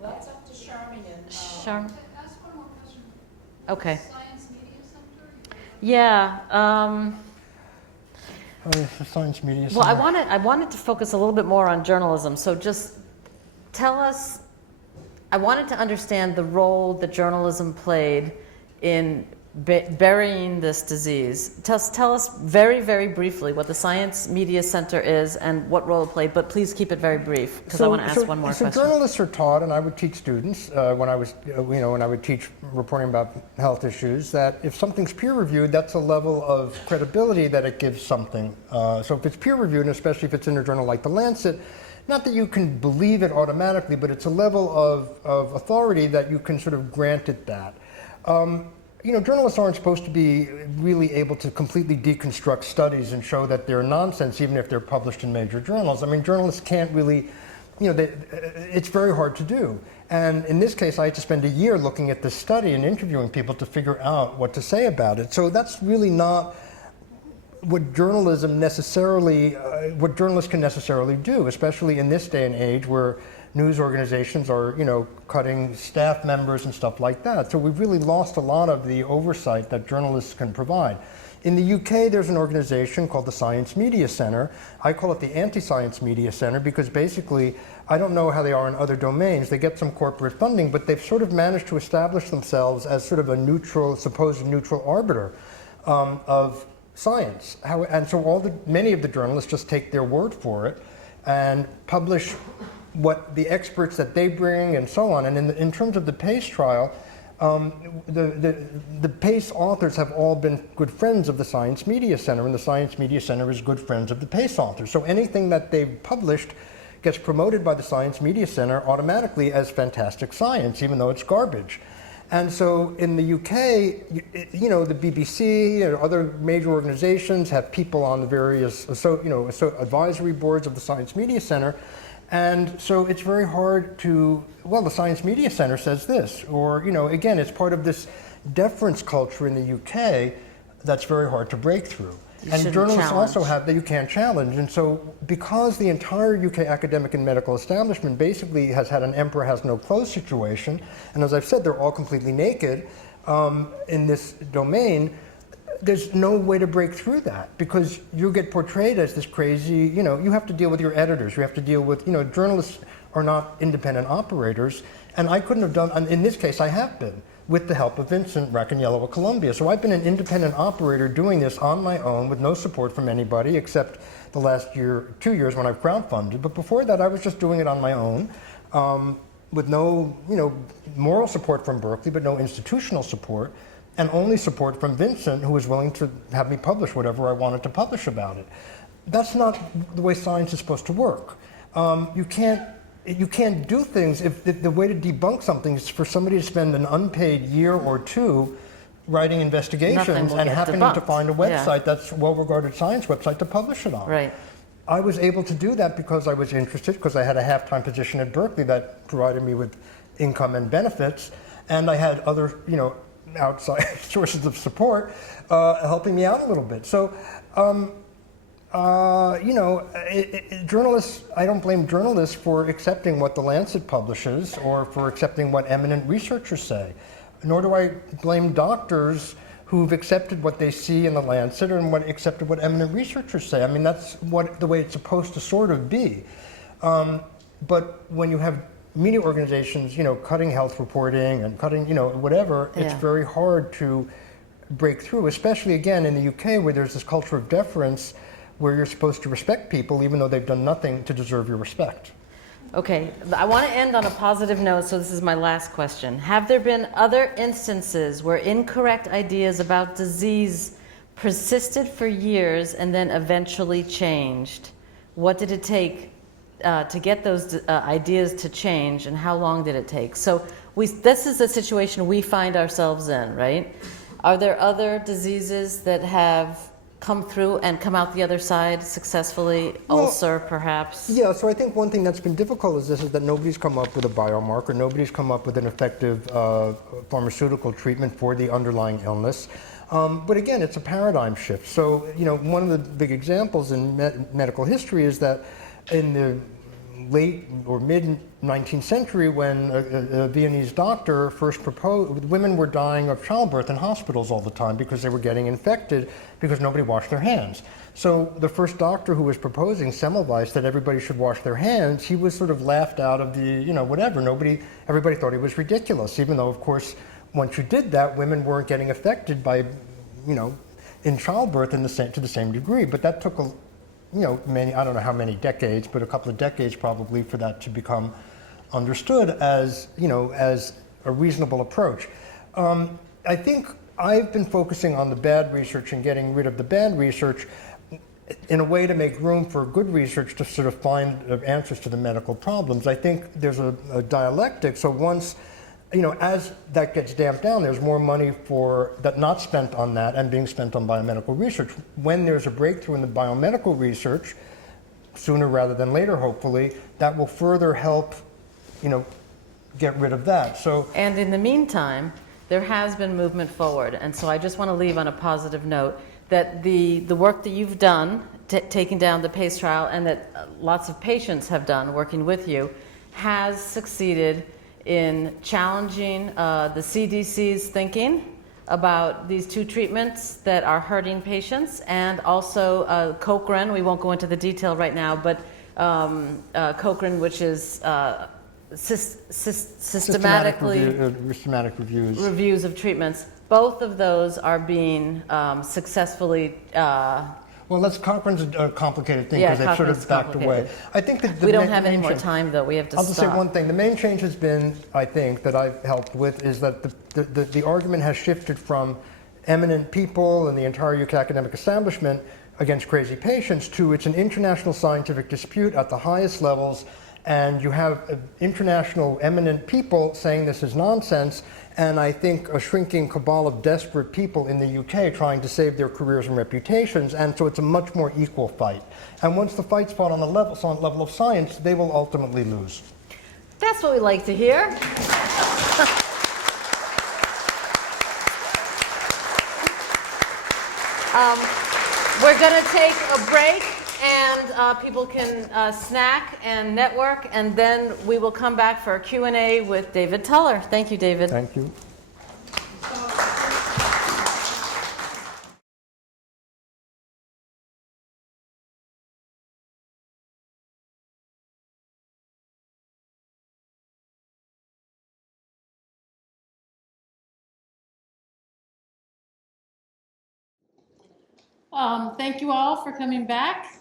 Well, that's up to Charmin and. Charm. Ask one more question. Okay. Science Media Center? Yeah. The Science Media Well, Center. I wanted to focus a little bit more on journalism. So just tell us. I wanted to understand the role that journalism played in burying this disease. Tell us very, very briefly what the Science Media Center is and what role it played, but please keep it very brief, because I want to ask one more question. So journalists are taught, and I would teach students when I was, when I would teach reporting about health issues, that if something's peer-reviewed, that's a level of credibility that it gives something. So if it's peer-reviewed, and especially if it's in a journal like the Lancet, not that you can believe it automatically, but it's a level of authority that you can sort of grant it that. Journalists aren't supposed to be really able to completely deconstruct studies and show that they're nonsense, even if they're published in major journals. I mean, journalists can't really, it's very hard to do. And in this case, I had to spend a year looking at this study and interviewing people to figure out what to say about it. So that's really not what journalists can necessarily do, especially in this day and age where news organizations are, cutting staff members and stuff like that. So we've really lost a lot of the oversight that journalists can provide. In the UK, there's an organization called the Science Media Center. I call it the Anti-Science Media Center because basically, I don't know how they are in other domains. They get some corporate funding, but they've sort of managed to establish themselves as sort of a supposed neutral arbiter of science. And so many of the journalists just take their word for it and publish what the experts that they bring and so on. And in terms of the PACE trial, the PACE authors have all been good friends of the Science Media Center, and the Science Media Center is good friends of the PACE authors. So anything that they've published gets promoted by the Science Media Center automatically as fantastic science, even though it's garbage. And so in the UK, the BBC and other major organizations have people on the various advisory boards of the Science Media Center. And so it's very hard the Science Media Center says this, or, again, it's part of this deference culture in the UK that's very hard to break through. And shouldn't journalists also challenge. have that you can't challenge. And so because the entire UK academic and medical establishment basically has had an emperor has no clothes situation, and as I've said, they're all completely naked in this domain, there's no way to break through that because you get portrayed as this crazy, you have to deal with your editors, you have to deal with, journalists are not independent operators, and I couldn't have done, and in this case I have been, with the help of Vincent Racaniello at Columbia. So I've been an independent operator doing this on my own with no support from anybody except the last 2 years when I've crowdfunded. But before that, I was just doing it on my own with no, moral support from Berkeley, but no institutional support, and only support from Vincent, who was willing to have me publish whatever I wanted to publish about it. That's not the way science is supposed to work. You can't do things if the way to debunk something is for somebody to spend an unpaid year or two writing investigations will and get happening to debunked. find a website Yeah. that's a well-regarded science website to publish it on. Right. I was able to do that because I was interested, because I had a half-time position at Berkeley that provided me with income and benefits, and I had other, outside sources of support helping me out a little bit. So. Journalists, I don't blame journalists for accepting what the Lancet publishes or for accepting what eminent researchers say. Nor do I blame doctors who've accepted what they see in the Lancet and accepted what eminent researchers say. I mean, that's the way it's supposed to sort of be. But when you have media organizations, cutting health reporting and cutting, whatever, it's Yeah. very hard to break through, especially again in the UK where there's this culture of deference where you're supposed to respect people even though they've done nothing to deserve your respect. Okay, I want to end on a positive note, so this is my last question. Have there been other instances where incorrect ideas about disease persisted for years and then eventually changed? What did it take to get those ideas to change, and how long did it take? So this is the situation we find ourselves in, right? Are there other diseases that have come through and come out the other side successfully? Well, ulcer, perhaps? Yeah, so I think one thing that's been difficult is that nobody's come up with a biomarker, nobody's come up with an effective pharmaceutical treatment for the underlying illness. But again, it's a paradigm shift. So, one of the big examples in medical history is that in the late or mid 19th century, when a Viennese doctor first proposed, women were dying of childbirth in hospitals all the time because they were getting infected because nobody washed their hands. So the first doctor who was proposing Semmelweis that everybody should wash their hands, he was sort of laughed out of the, whatever. Everybody thought he was ridiculous, even though, of course, once you did that, women weren't getting affected by, in childbirth to the same degree. But that took many, I don't know how many decades, but a couple of decades probably for that to become understood as, as a reasonable approach. I think I've been focusing on the bad research and getting rid of the bad research in a way to make room for good research to sort of find answers to the medical problems. I think there's a dialectic, so once, as that gets damped down, there's more money not spent on that and being spent on biomedical research. When there's a breakthrough in the biomedical research, sooner rather than later, hopefully, that will further help, get rid of that. So, and in the meantime, there has been movement forward. And so I just want to leave on a positive note that the work that you've done, taking down the PACE trial, and that lots of patients have done working with you, has succeeded in challenging the CDC's thinking about these two treatments that are hurting patients, and also Cochrane. We won't go into the detail right now, but Cochrane, which is systematic reviews of treatments. Both of those are being successfully. Well, Cochrane's a complicated thing Yeah, because they've sort of Cochrane's backed away. complicated. I think that We don't have any more time, though. We have to I'll stop. just say one thing. The main change has been, I think, that I've helped with is that the argument has shifted from eminent people and the entire UK academic establishment against crazy patients to it's an international scientific dispute at the highest levels, and you have international eminent people saying this is nonsense, and I think a shrinking cabal of desperate people in the UK trying to save their careers and reputations, and so it's a much more equal fight. And once the fight's fought on the level of science, they will ultimately lose. That's what we like to hear. We're going to take a break, and people can snack and network, and then we will come back for a Q&A with David Tuller. Thank you, David. Thank you. Thank you all for coming back.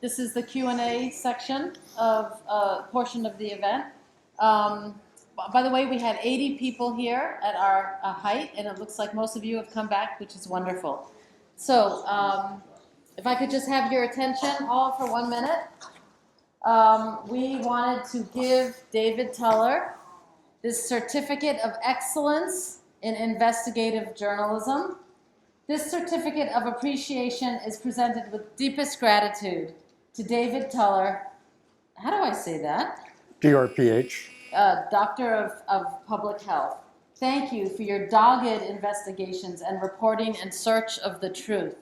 This is the Q&A section of a portion of the event. By the way, we had 80 people here at our height, and it looks like most of you have come back, which is wonderful. So if I could just have your attention all for 1 minute. We wanted to give David Tuller this Certificate of Excellence in Investigative Journalism. This certificate of appreciation is presented with deepest gratitude to David Tuller. How do I say that? DrPH. Doctor of Public Health. Thank you for your dogged investigations and reporting in search of the truth.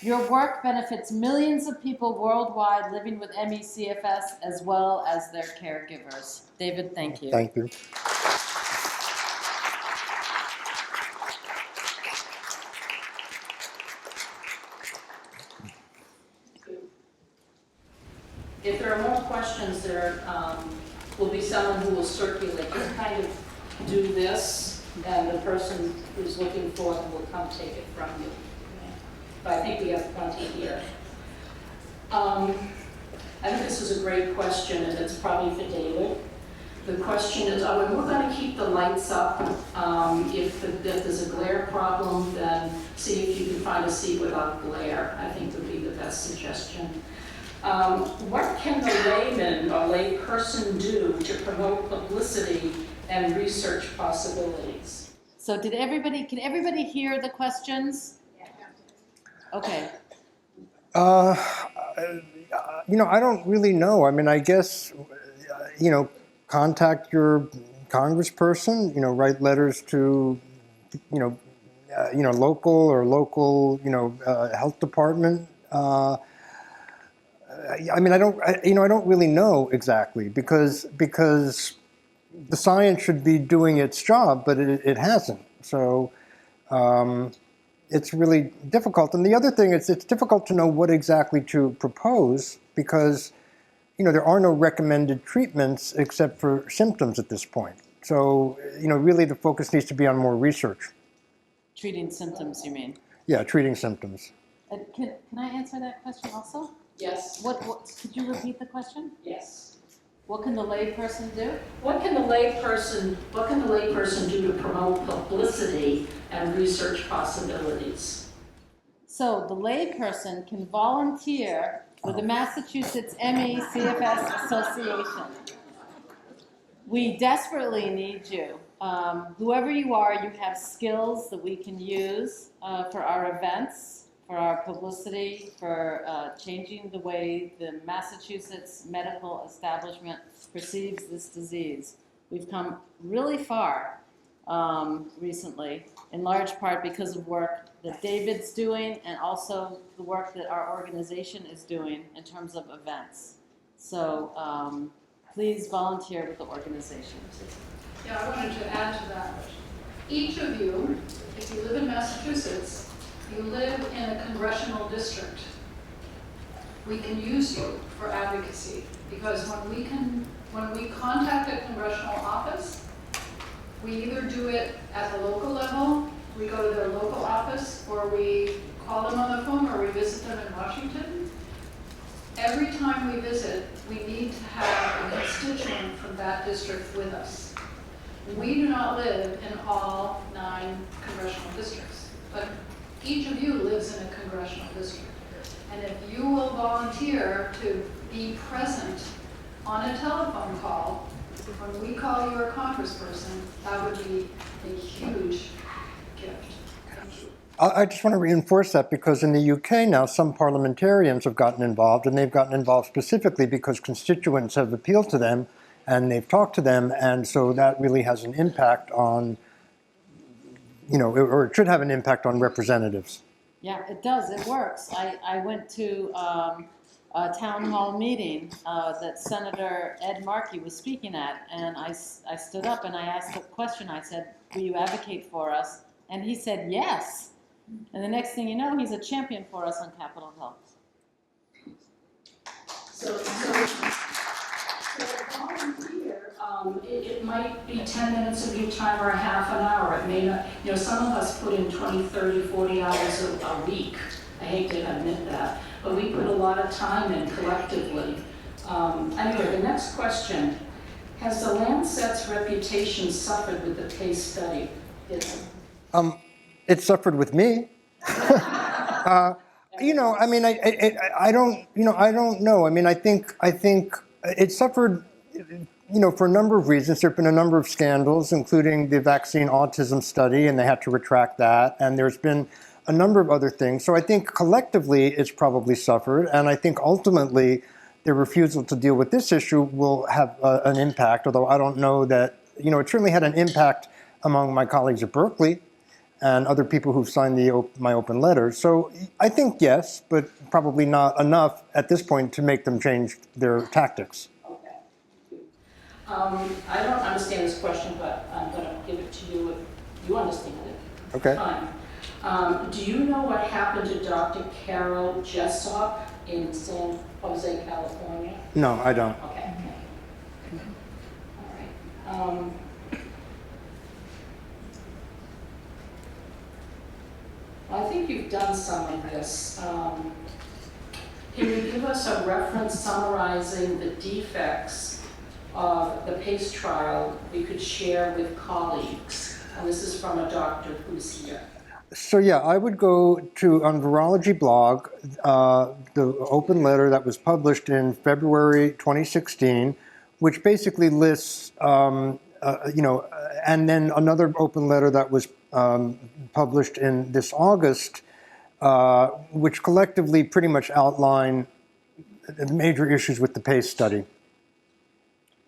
Your work benefits millions of people worldwide living with ME/CFS as well as their caregivers. David, thank you. Thank you. If there are more questions, there will be someone who will circulate. You kind of do this, and the person who's looking for them will come take it from you. But I think we have plenty here. I think this is a great question, and it's probably for David. The question is, we're going to keep the lights up. If there's a glare problem, then see if you can find a seat without glare. I think would be the best suggestion. What can the layman or lay person do to promote publicity and research possibilities? So can everybody hear the questions? Okay. I don't really know. I mean, I guess, contact your congressperson, write letters to, local, health department. I don't really know exactly because the science should be doing its job, but it hasn't. So it's really difficult. And the other thing is it's difficult to know what exactly to propose because, there are no recommended treatments except for symptoms at this point. So, really the focus needs to be on more research. Treating symptoms, you mean? Yeah, treating symptoms. Can I answer that question also? Yes. What could you repeat the question? Yes. What can the layperson do? What can the layperson do to promote publicity and research possibilities? So the layperson can volunteer with the Massachusetts ME/CFS Association. We desperately need you. Whoever you are, you have skills that we can use for our events, for our publicity, for changing the way the Massachusetts medical establishment perceives this disease. We've come really far recently, in large part because of work that David's doing and also the work that our organization is doing in terms of events. So please volunteer with the organization. Yeah, I wanted to add to that. Each of you, if you live in Massachusetts, you live in a congressional district. We can use you for advocacy because when we contact a congressional office, we either do it at the local level, we go to their local office, or we call them on the phone, or we visit them in Washington. Every time we visit, we need to have a constituent from that district with us. We do not live in all 9 congressional districts, but each of you lives in a congressional district. And if you will volunteer to be present on a telephone call, when we call you a congressperson, that would be a huge gift. I just want to reinforce that because in the UK now some parliamentarians have gotten involved, and they've gotten involved specifically because constituents have appealed to them and they've talked to them, and so that really has an impact on or it should have an impact on representatives. Yeah, it does. It works. I went to a town hall meeting that Senator Ed Markey was speaking at, and I stood up and I asked a question. I said, will you advocate for us? And he said, yes. And the next thing you know, he's a champion for us on Capitol Hill. So volunteer, it might be 10 minutes of your time or a half an hour. It may not, some of us put in 20, 30, 40 hours a week. I hate to admit that, but we put a lot of time in collectively. Anyway, the next question. Has the Lancet's reputation suffered with the PACE study? It suffered with me. I don't know. I mean, I think it suffered, for a number of reasons. There have been a number of scandals, including the vaccine autism study, and they had to retract that. And there's been a number of other things. So I think collectively it's probably suffered. And I think ultimately their refusal to deal with this issue will have an impact, although I don't know that, it certainly had an impact among my colleagues at Berkeley and other people who've signed my open letters. So I think yes, but probably not enough at this point to make them change their tactics. Okay. I don't understand this question, but I'm going to give it to you if you understand it. Okay. Fine. Do you know what happened to Dr. Carol Jessop in San Jose, California? No, I don't. Okay. All right. I think you've done some of this. Can you give us a reference summarizing the defects of the PACE trial we could share with colleagues? And this is from a doctor who's here. So yeah, I would go to, on Virology blog, the open letter that was published in February 2016, which basically lists, and then another open letter that was published in this August, which collectively pretty much outline the major issues with the PACE study.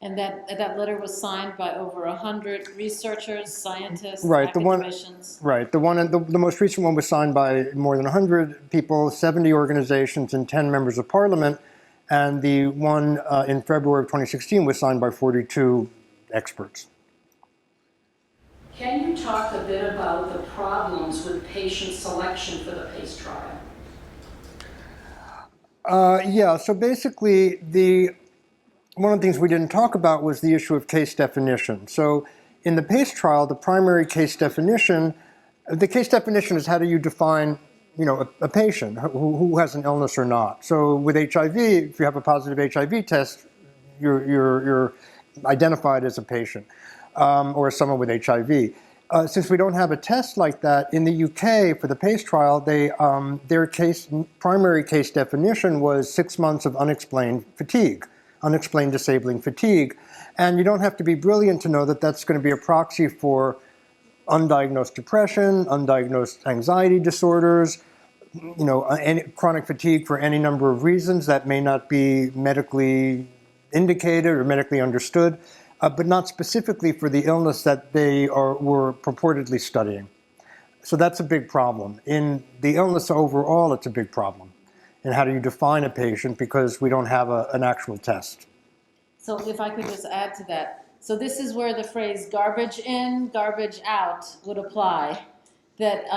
And that letter was signed by over 100 researchers, scientists, Right, academicians. The most recent one was signed by more than 100 people, 70 organizations, and 10 members of parliament. And the one in February of 2016 was signed by 42 experts. Can you talk a bit about the problems with patient selection for the PACE trial? Yeah, so basically one of the things we didn't talk about was the issue of case definition. So in the PACE trial, the primary case definition is how do you define, a patient who has an illness or not. So with HIV, if you have a positive HIV test, you're identified as a patient or as someone with HIV. Since we don't have a test like that, in the UK for the PACE trial, their primary case definition was 6 months of unexplained disabling fatigue. And you don't have to be brilliant to know that that's going to be a proxy for undiagnosed depression, undiagnosed anxiety disorders, chronic fatigue for any number of reasons that may not be medically indicated or medically understood, but not specifically for the illness that they were purportedly studying. So that's a big problem. In the illness overall, it's a big problem. And how do you define a patient, because we don't have an actual test. So if I could just add to that. So this is where the phrase garbage in, garbage out would apply. That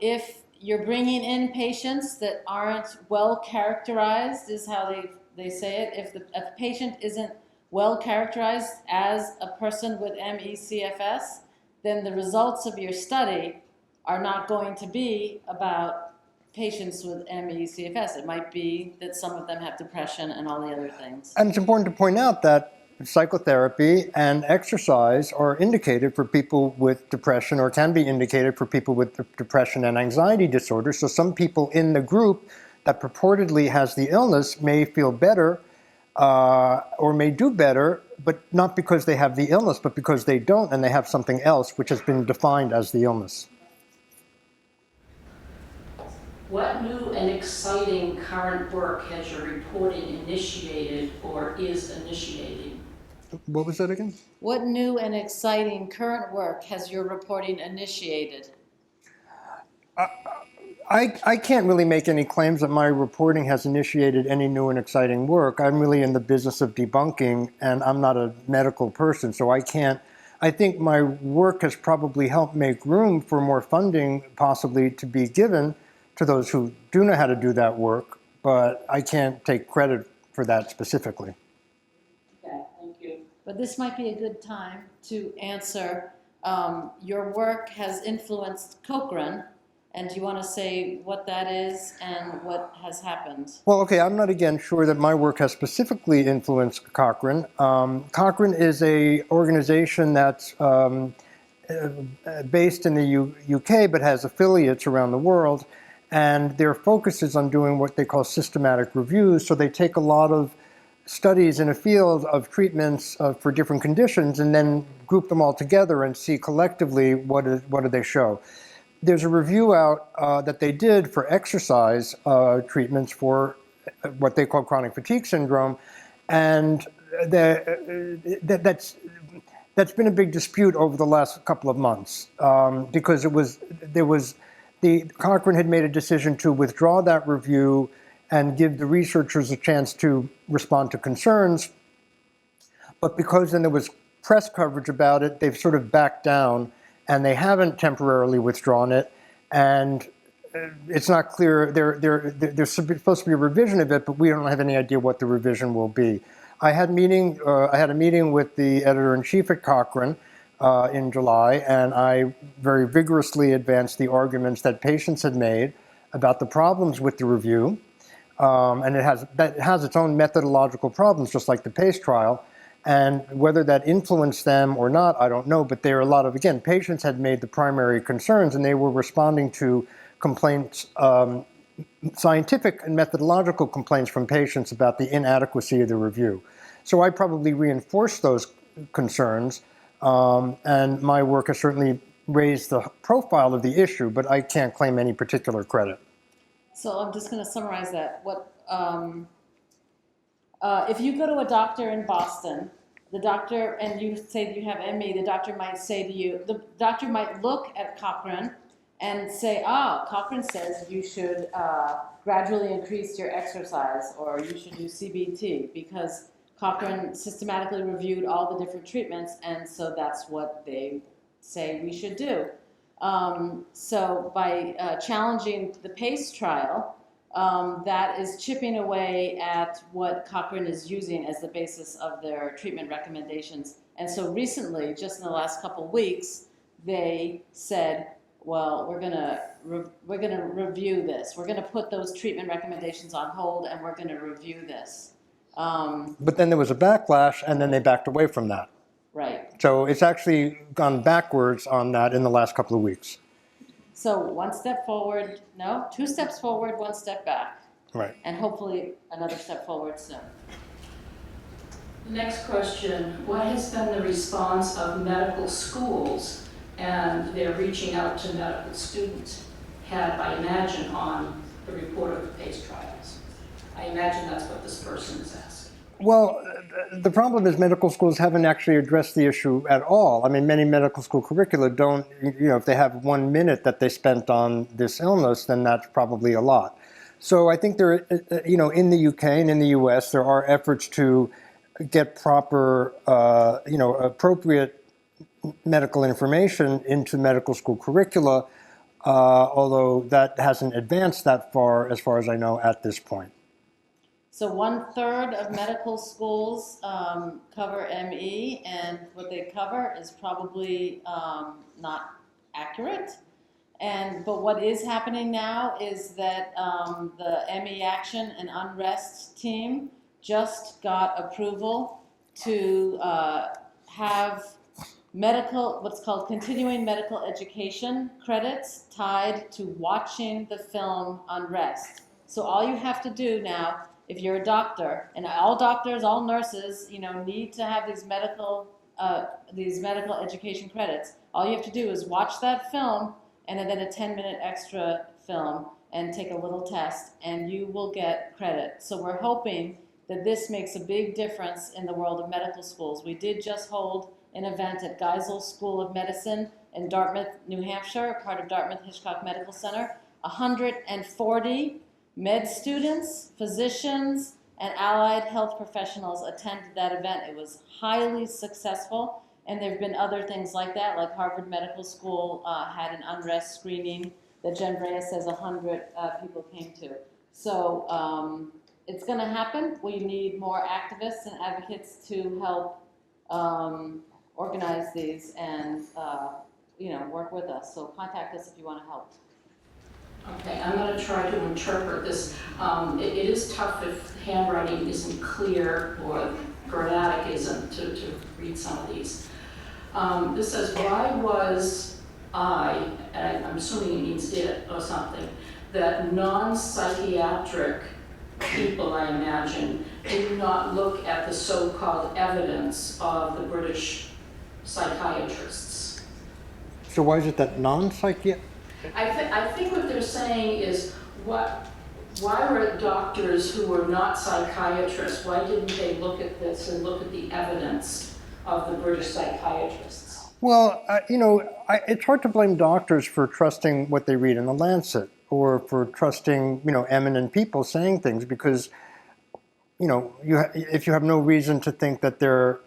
if you're bringing in patients that aren't well characterized, is how they say it. If a patient isn't well characterized as a person with ME/CFS, then the results of your study are not going to be about patients with ME/CFS. It might be that some of them have depression and all the other things. And it's important to point out that psychotherapy and exercise are indicated for people with depression, or can be indicated for people with depression and anxiety disorders. So some people in the group that purportedly has the illness may feel better or may do better, but not because they have the illness, but because they don't and they have something else which has been defined as the illness. What new and exciting current work has your reporting initiated or is initiating? What was that again? What new and exciting current work has your reporting initiated? I can't really make any claims that my reporting has initiated any new and exciting work. I'm really in the business of debunking, and I'm not a medical person, so I can't. I think my work has probably helped make room for more funding possibly to be given to those who do know how to do that work, but I can't take credit for that specifically. Okay, thank you. But this might be a good time to answer, your work has influenced Cochrane, and do you want to say what that is and what has happened? Well, okay, I'm not again sure that my work has specifically influenced Cochrane. Cochrane is a organization that's based in the UK but has affiliates around the world, and their focus is on doing what they call systematic reviews. So they take a lot of studies in a field of treatments for different conditions and then group them all together and see collectively what do they show. There's a review out that they did for exercise treatments for what they call chronic fatigue syndrome, and that's been a big dispute over the last couple of months because Cochrane had made a decision to withdraw that review and give the researchers a chance to respond to concerns, but because then there was press coverage about it, they've sort of backed down. And they haven't temporarily withdrawn it, and it's not clear. There's supposed to be a revision of it, but we don't have any idea what the revision will be. I had a meeting with the editor-in-chief at Cochrane in July, and I very vigorously advanced the arguments that patients had made about the problems with the review, and it has its own methodological problems, just like the PACE trial. And whether that influenced them or not, I don't know. But there are a lot of, again, patients had made the primary concerns, and they were responding to complaints, scientific and methodological complaints from patients about the inadequacy of the review. So I probably reinforced those concerns, and my work has certainly raised the profile of the issue, but I can't claim any particular credit. So I'm just going to summarize that. If you go to a doctor in Boston, the doctor, and you say you have ME, the doctor might say to you, the doctor might look at Cochrane and say, Cochrane says you should gradually increase your exercise, or you should do CBT, because Cochrane systematically reviewed all the different treatments, and so that's what they say we should do. So by challenging the PACE trial, that is chipping away at what Cochrane is using as the basis of their treatment recommendations. And so recently, just in the last couple of weeks, they said, well, we're gonna review this. We're gonna put those treatment recommendations on hold, and we're gonna review this. But then there was a backlash, and then they backed away from that. Right. So it's actually gone backwards on that in the last couple of weeks. So one step forward, no, 2 steps forward, 1 step back. Right. And hopefully another step forward soon. The next question, what has been the response of medical schools and their reaching out to medical students had, I imagine, on the report of the PACE trials? I imagine that's what this person is asking. Well, the problem is medical schools haven't actually addressed the issue at all. I mean, many medical school curricula don't, if they have 1 minute that they spent on this illness, then that's probably a lot. So I think there, in the UK and in the US, there are efforts to get proper, appropriate medical information into medical school curricula, although that hasn't advanced that far as I know, at this point. So 1/3 of medical schools cover ME, and what they cover is probably not accurate. But what is happening now is that the ME Action and Unrest team just got approval to have what's called continuing medical education credits tied to watching the film Unrest. So all you have to do now, if you're a doctor, and all doctors, all nurses, need to have these medical education credits. All you have to do is watch that film and then a 10-minute extra film and take a little test, and you will get credit. So we're hoping that this makes a big difference in the world of medical schools. We did just hold an event at Geisel School of Medicine in Dartmouth, New Hampshire, part of Dartmouth Hitchcock Medical Center. 140 med students, physicians, and allied health professionals attended that event. It was highly successful, and there have been other things like that, like Harvard Medical School had an unrest screening that Jen Brea says 100 people came to. So it's going to happen. We need more activists and advocates to help organize these and work with us. So contact us if you want to help. Okay, I'm going to try to interpret this. It is tough if handwriting isn't clear or grammatic isn't to read some of these. This says, why was I, and I'm assuming it means it or something, that non-psychiatric people, I imagine, do not look at the so-called evidence of the British psychiatrists? So why is it that non-psychiatric? I think what they're saying is, why were doctors who were not psychiatrists, why didn't they look at this and look at the evidence of the British psychiatrists? Well, it's hard to blame doctors for trusting what they read in the Lancet or for trusting, eminent people saying things because, if you have no reason to think that they're,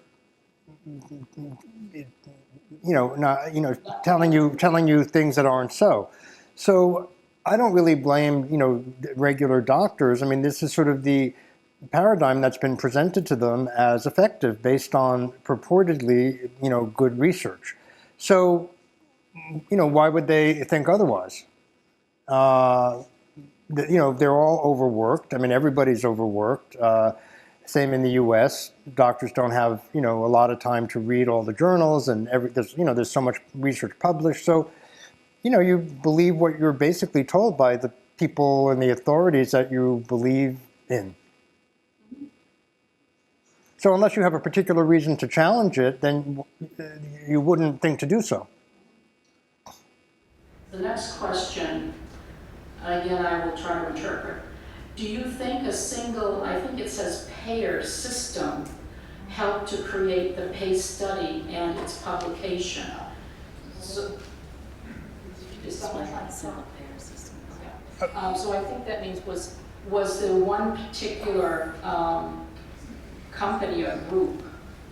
telling you things that aren't so. So I don't really blame, regular doctors. I mean, this is sort of the paradigm that's been presented to them as effective based on purportedly, good research. So, why would they think otherwise? They're all overworked. I mean, everybody's overworked. Same in the U.S. Doctors don't have, a lot of time to read all the journals and there's so much research published. So, you believe what you're basically told by the people and the authorities that you believe in. So unless you have a particular reason to challenge it, then you wouldn't think to do so. The next question, again, I will try to interpret. Do you think a single, I think it says payer system, helped to create the PACE study and its publication? So, is someone trying to single payer system? Okay. So I think that means was there one particular company or group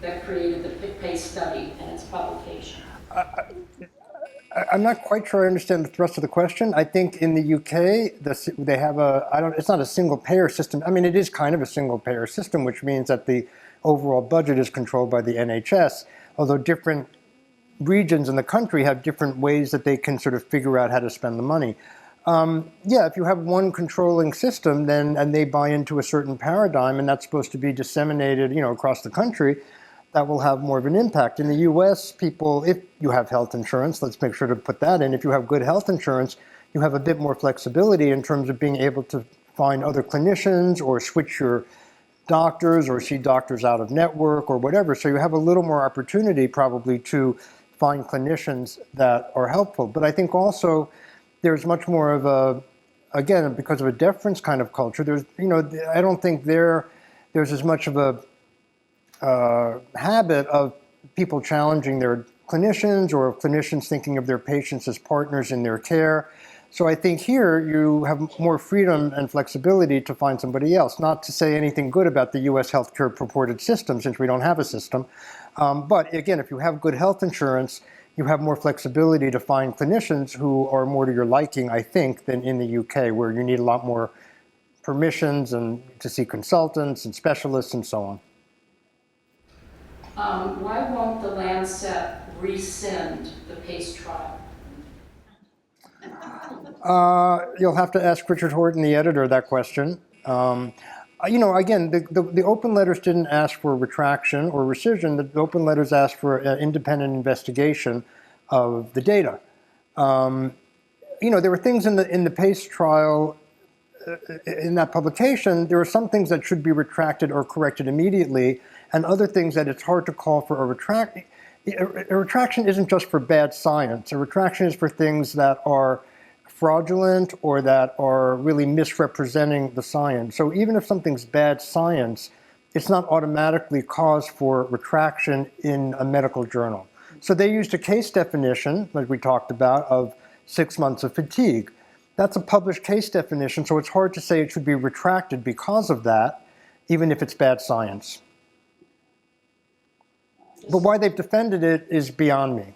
that created the PACE study and its publication? I'm not quite sure I understand the thrust of the question. I think in the UK, they have it's not a single payer system. I mean, it is kind of a single payer system, which means that the overall budget is controlled by the NHS, although different regions in the country have different ways that they can sort of figure out how to spend the money. If you have one controlling system, and they buy into a certain paradigm, and that's supposed to be disseminated, across the country, that will have more of an impact. In the U.S., people, if you have health insurance, let's make sure to put that in. If you have good health insurance, you have a bit more flexibility in terms of being able to find other clinicians or switch your doctors or see doctors out of network or whatever. So you have a little more opportunity probably to find clinicians that are helpful. But I think also there's much more of again, because of a deference kind of culture, I don't think there's as much of a habit of people challenging their clinicians or clinicians thinking of their patients as partners in their care. So I think here you have more freedom and flexibility to find somebody else. Not to say anything good about the U.S. healthcare purported system, since we don't have a system. But again, if you have good health insurance, you have more flexibility to find clinicians who are more to your liking, I think, than in the UK, where you need a lot more permissions and to see consultants and specialists and so on. Why won't the Lancet rescind the PACE trial? You'll have to ask Richard Horton, the editor, that question. Again, the open letters didn't ask for retraction or rescission. The open letters asked for an independent investigation of the data. There were things in the PACE trial, in that publication, there are some things that should be retracted or corrected immediately, and other things that it's hard to call for a retraction. A retraction isn't just for bad science. A retraction is for things that are fraudulent or that are really misrepresenting the science. So even if something's bad science, it's not automatically cause for retraction in a medical journal. So they used a case definition, like we talked about, of 6 months of fatigue. That's a published case definition, so it's hard to say it should be retracted because of that, even if it's bad science. But why they've defended it is beyond me.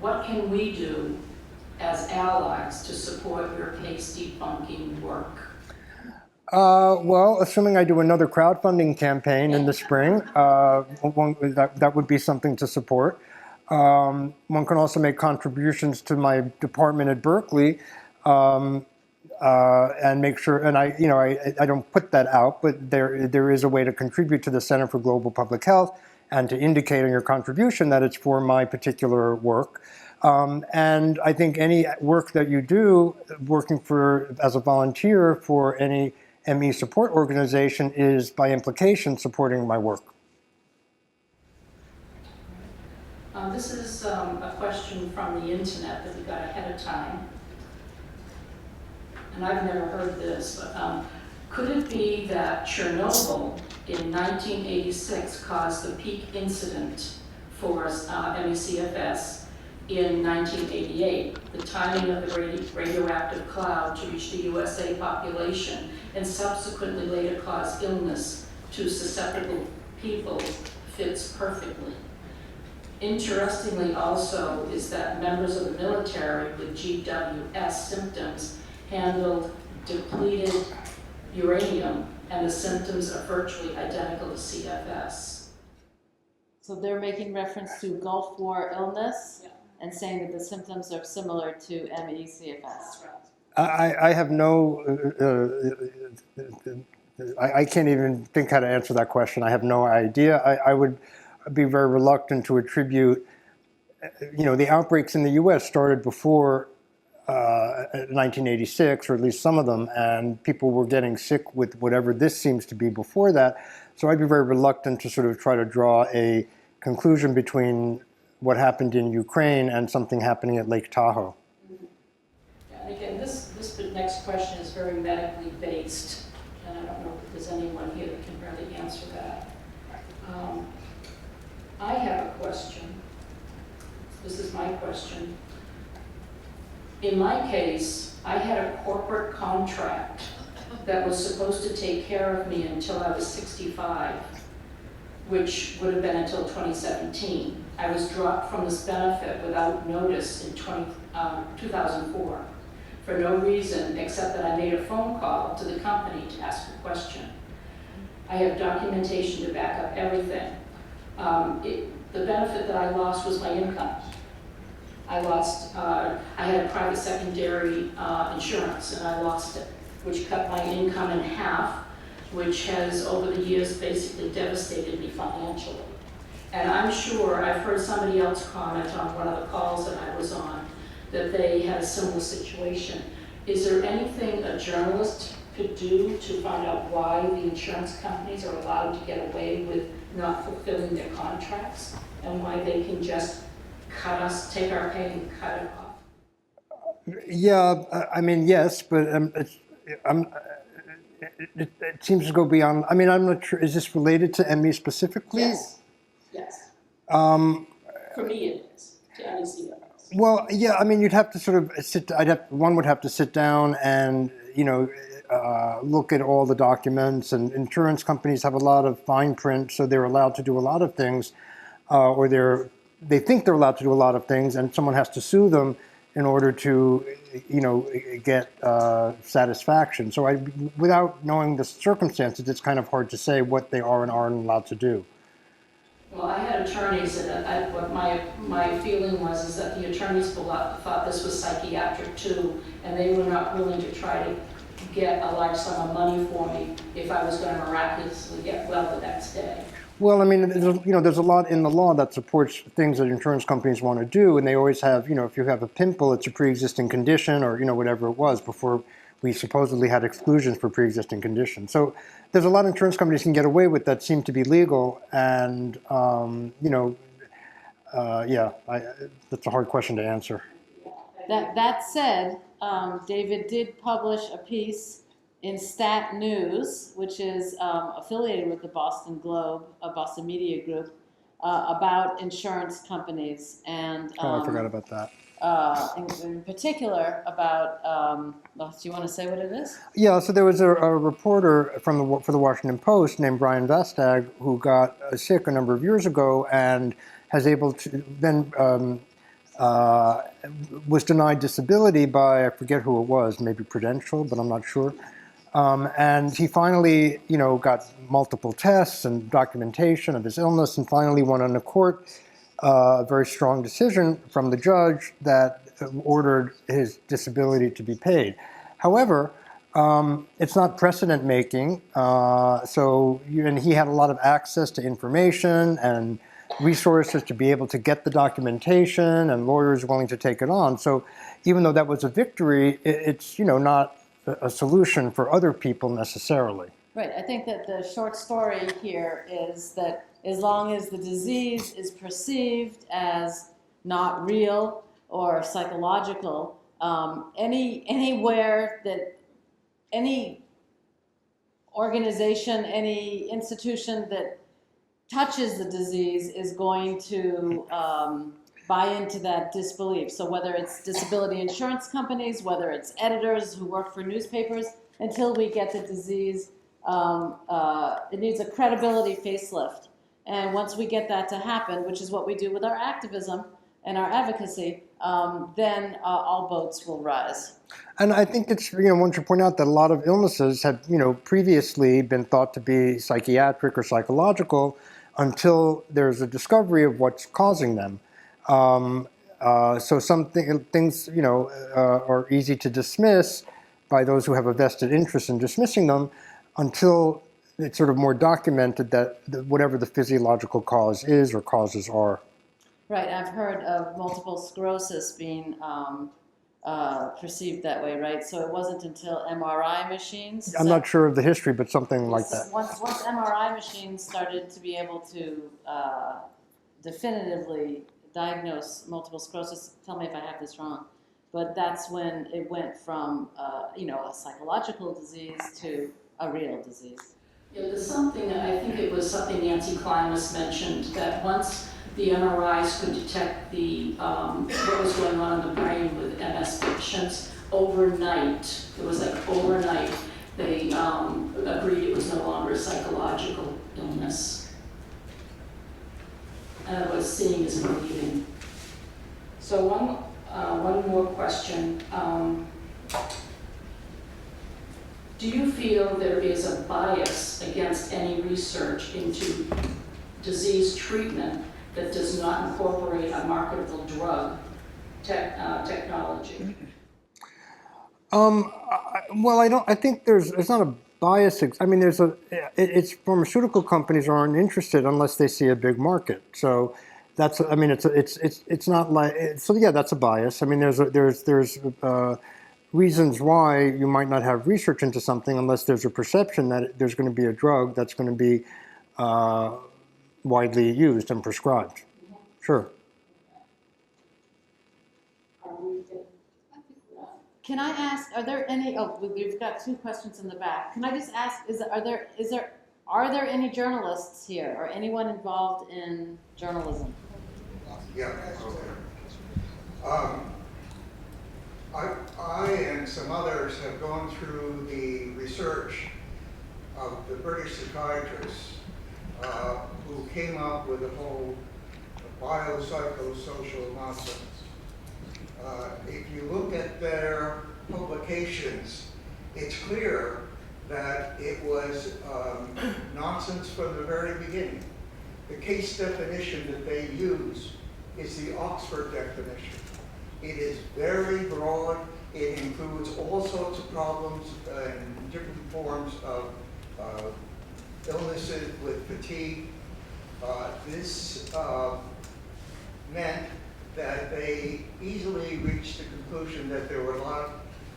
What can we do as allies to support your case debunking work? Well, assuming I do another crowdfunding campaign in the spring, that would be something to support. One can also make contributions to my department at Berkeley, and make sure. And I don't put that out, but there is a way to contribute to the Center for Global Public Health, and to indicate in your contribution that it's for my particular work. And I think any work that you do, working as a volunteer for any ME support organization, is by implication supporting my work. This is a question from the internet that we got ahead of time. And I've never heard this, but could it be that Chernobyl in 1986 caused the peak incident for ME/CFS in 1988, the timing of the radioactive cloud to reach the USA population and subsequently later cause illness to susceptible people fits perfectly. Interestingly also is that members of the military with GWS symptoms handled depleted uranium, and the symptoms are virtually identical to CFS. So they're making reference to Gulf War illness, Yeah. and saying that the symptoms are similar to ME/CFS. That's right. I have no, I can't even think how to answer that question. I have no idea. I would be very reluctant to attribute, the outbreaks in the US started before 1986, or at least some of them, and people were getting sick with whatever this seems to be before that. So I'd be very reluctant to sort of try to draw a conclusion between what happened in Ukraine and something happening at Lake Tahoe. And again, this next question is very medically based, and I don't know if there's anyone here that can really answer that. I have a question. This is my question. In my case, I had a corporate contract that was supposed to take care of me until I was 65, which would have been until 2017. I was dropped from this benefit without notice in 2004 for no reason except that I made a phone call to the company to ask a question. I have documentation to back up everything. The benefit that I lost was my income. I had a private secondary insurance, and I lost it, which cut my income in half, which has over the years basically devastated me financially. And I'm sure, I've heard somebody else comment on one of the calls that I was on, that they had a similar situation. Is there anything a journalist could do to find out why the insurance companies are allowed to get away with not fulfilling their contracts, and why they can just take our pay and cut it off? Yeah, I mean, yes, but it seems to go beyond. I mean, I'm not sure. Is this related to ME specifically? Yes. Yes. For me, it is. To ME/CFS. Well, yeah. I mean, you'd have to sort of one would have to sit down and look at all the documents. And insurance companies have a lot of fine print, so they're allowed to do a lot of things, or they think they're allowed to do a lot of things, and someone has to sue them in order to, get satisfaction. So without knowing the circumstances, it's kind of hard to say what they are and aren't allowed to do. Well, I had attorneys, and what my feeling is that the attorneys thought this was psychiatric too, and they were not willing to try to get a large sum of money for me if I was going to miraculously get well the next day. Well, I mean, there's a lot in the law that supports things that insurance companies want to do, and they always have, if you have a pimple, it's a pre-existing condition, or whatever it was before we supposedly had exclusions for pre-existing conditions. So there's a lot of insurance companies can get away with that seem to be legal, and that's a hard question to answer. That said, David did publish a piece in Stat News, which is affiliated with the Boston Globe, a Boston Media Group, about insurance companies and Oh, I forgot about that. in particular about, well, do you want to say what it is? Yeah, so there was a reporter for the Washington Post named Brian Vastag who got sick a number of years ago and has able to then was denied disability by, I forget who it was, maybe Prudential, but I'm not sure. And he finally, got multiple tests and documentation of his illness, and finally won on a court a very strong decision from the judge that ordered his disability to be paid. However, it's not precedent making. And he had a lot of access to information and resources to be able to get the documentation, and lawyers willing to take it on. So even though that was a victory, it's not a solution for other people necessarily. Right. I think that the short story here is that as long as the disease is perceived as not real or psychological, anywhere that any organization, any institution that touches the disease is going to buy into that disbelief. So whether it's disability insurance companies, whether it's editors who work for newspapers, until we get the disease, it needs a credibility facelift. And once we get that to happen, which is what we do with our activism and our advocacy, then all boats will rise. And I think it's, one should point out that a lot of illnesses have, previously been thought to be psychiatric or psychological until there's a discovery of what's causing them. So some things, are easy to dismiss by those who have a vested interest in dismissing them until it's sort of more documented that whatever the physiological cause is or causes are. Right. I've heard of multiple sclerosis being perceived that way, right? So it wasn't until MRI machines. I'm not sure of the history, but something like that. Once MRI machines started to be able to definitively diagnose multiple sclerosis, tell me if I have this wrong, but that's when it went from a psychological disease to a real disease. Yeah, there's something, I think it was something Nancy Klimas mentioned, that once the MRIs could detect what was going on in the brain with MS patients, overnight, they agreed it was no longer a psychological illness. And it was seeing is believing. So one more question. Do you feel there is a bias against any research into disease treatment that does not incorporate a marketable drug technology? Well, I think there's not a bias. I mean, it's pharmaceutical companies aren't interested unless they see a big market. So that's, it's not like, so yeah, that's a bias. I mean, there's reasons why you might not have research into something unless there's a perception that there's going to be a drug that's going to be widely used and prescribed. Sure. Can I ask, are there any, we've got two questions in the back. Can I just ask, are there any journalists here or anyone involved in journalism? Yeah, okay. I and some others have gone through the research of the British psychiatrists who came up with the whole biopsychosocial nonsense. If you look at their publications, it's clear that it was nonsense from the very beginning. The case definition that they use is the Oxford definition. It is very broad. It includes all sorts of problems and different forms of illnesses with fatigue. This meant that they easily reached the conclusion that there were a lot of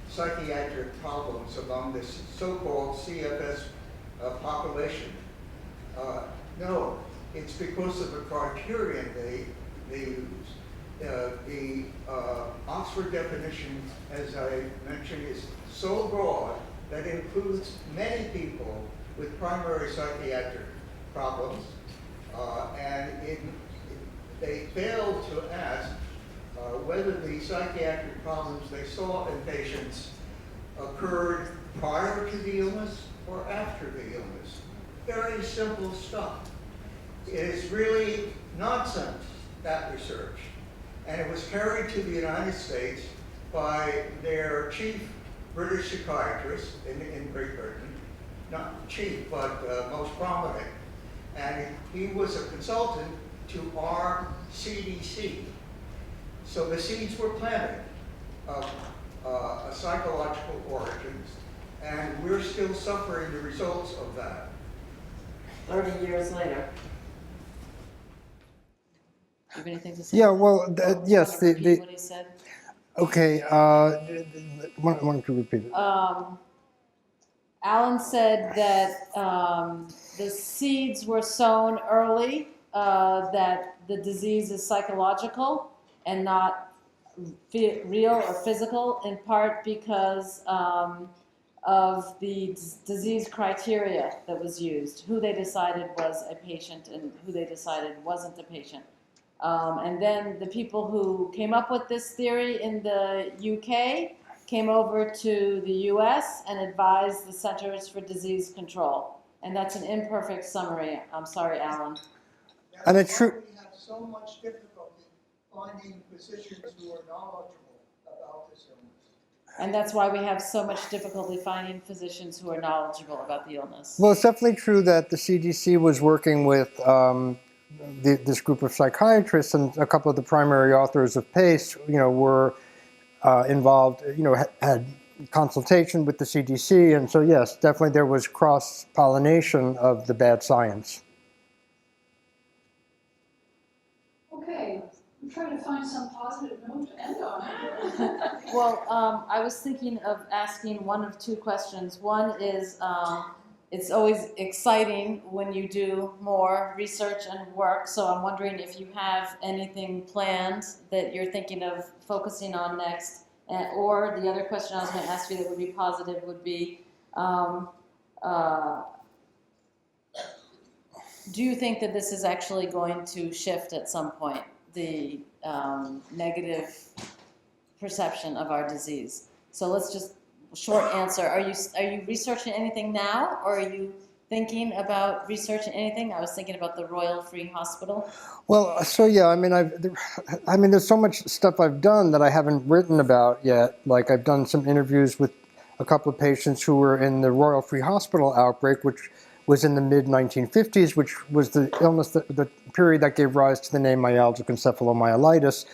psychiatric problems among this so-called CFS population. No, it's because of the criterion they use. The Oxford definition, as I mentioned, is so broad that includes many people with primary psychiatric problems, and they failed to ask whether the psychiatric problems they saw in patients occurred prior to the illness or after the illness. Very simple stuff. It is really nonsense, that research. And it was carried to the United States by their chief British psychiatrist in Great Britain, not chief, but most prominent. And he was a consultant to our CDC. So the seeds were planted of a psychological origins, and we're still suffering the results of that. 30 years later. Do you have anything to say? Yeah, well, yes, Repeat what he said. okay, why don't you repeat it? Alan said that the seeds were sown early, that the disease is psychological and not real or physical, in part because of the disease criteria that was used, who they decided was a patient and who they decided wasn't a patient. And then the people who came up with this theory in the UK came over to the US and advised the Centers for Disease Control. And that's an imperfect summary. I'm sorry, Alan. And it's true. We have so much difficulty finding physicians who are knowledgeable about this illness. And that's why we have so much difficulty finding physicians who are knowledgeable about the illness. Well, it's definitely true that the CDC was working with this group of psychiatrists, and a couple of the primary authors of PACE, were involved, had consultation with the CDC, and so yes, definitely there was cross-pollination of the bad science. Okay, I'm trying to find some positive note to end on. Well, I was thinking of asking one of two questions. One is, it's always exciting when you do more research and work, so I'm wondering if you have anything planned that you're thinking of focusing on next. Or the other question I was going to ask you that would be positive would be, do you think that this is actually going to shift at some point, the negative perception of our disease? So let's just, short answer, are you researching anything now, or are you thinking about researching anything? I was thinking about the Royal Free Hospital. Well, so yeah, I mean, there's so much stuff I've done that I haven't written about yet. Like I've done some interviews with a couple of patients who were in the Royal Free Hospital outbreak, which was in the mid-1950s, which was the illness, the period that gave rise to the name myalgic encephalomyelitis.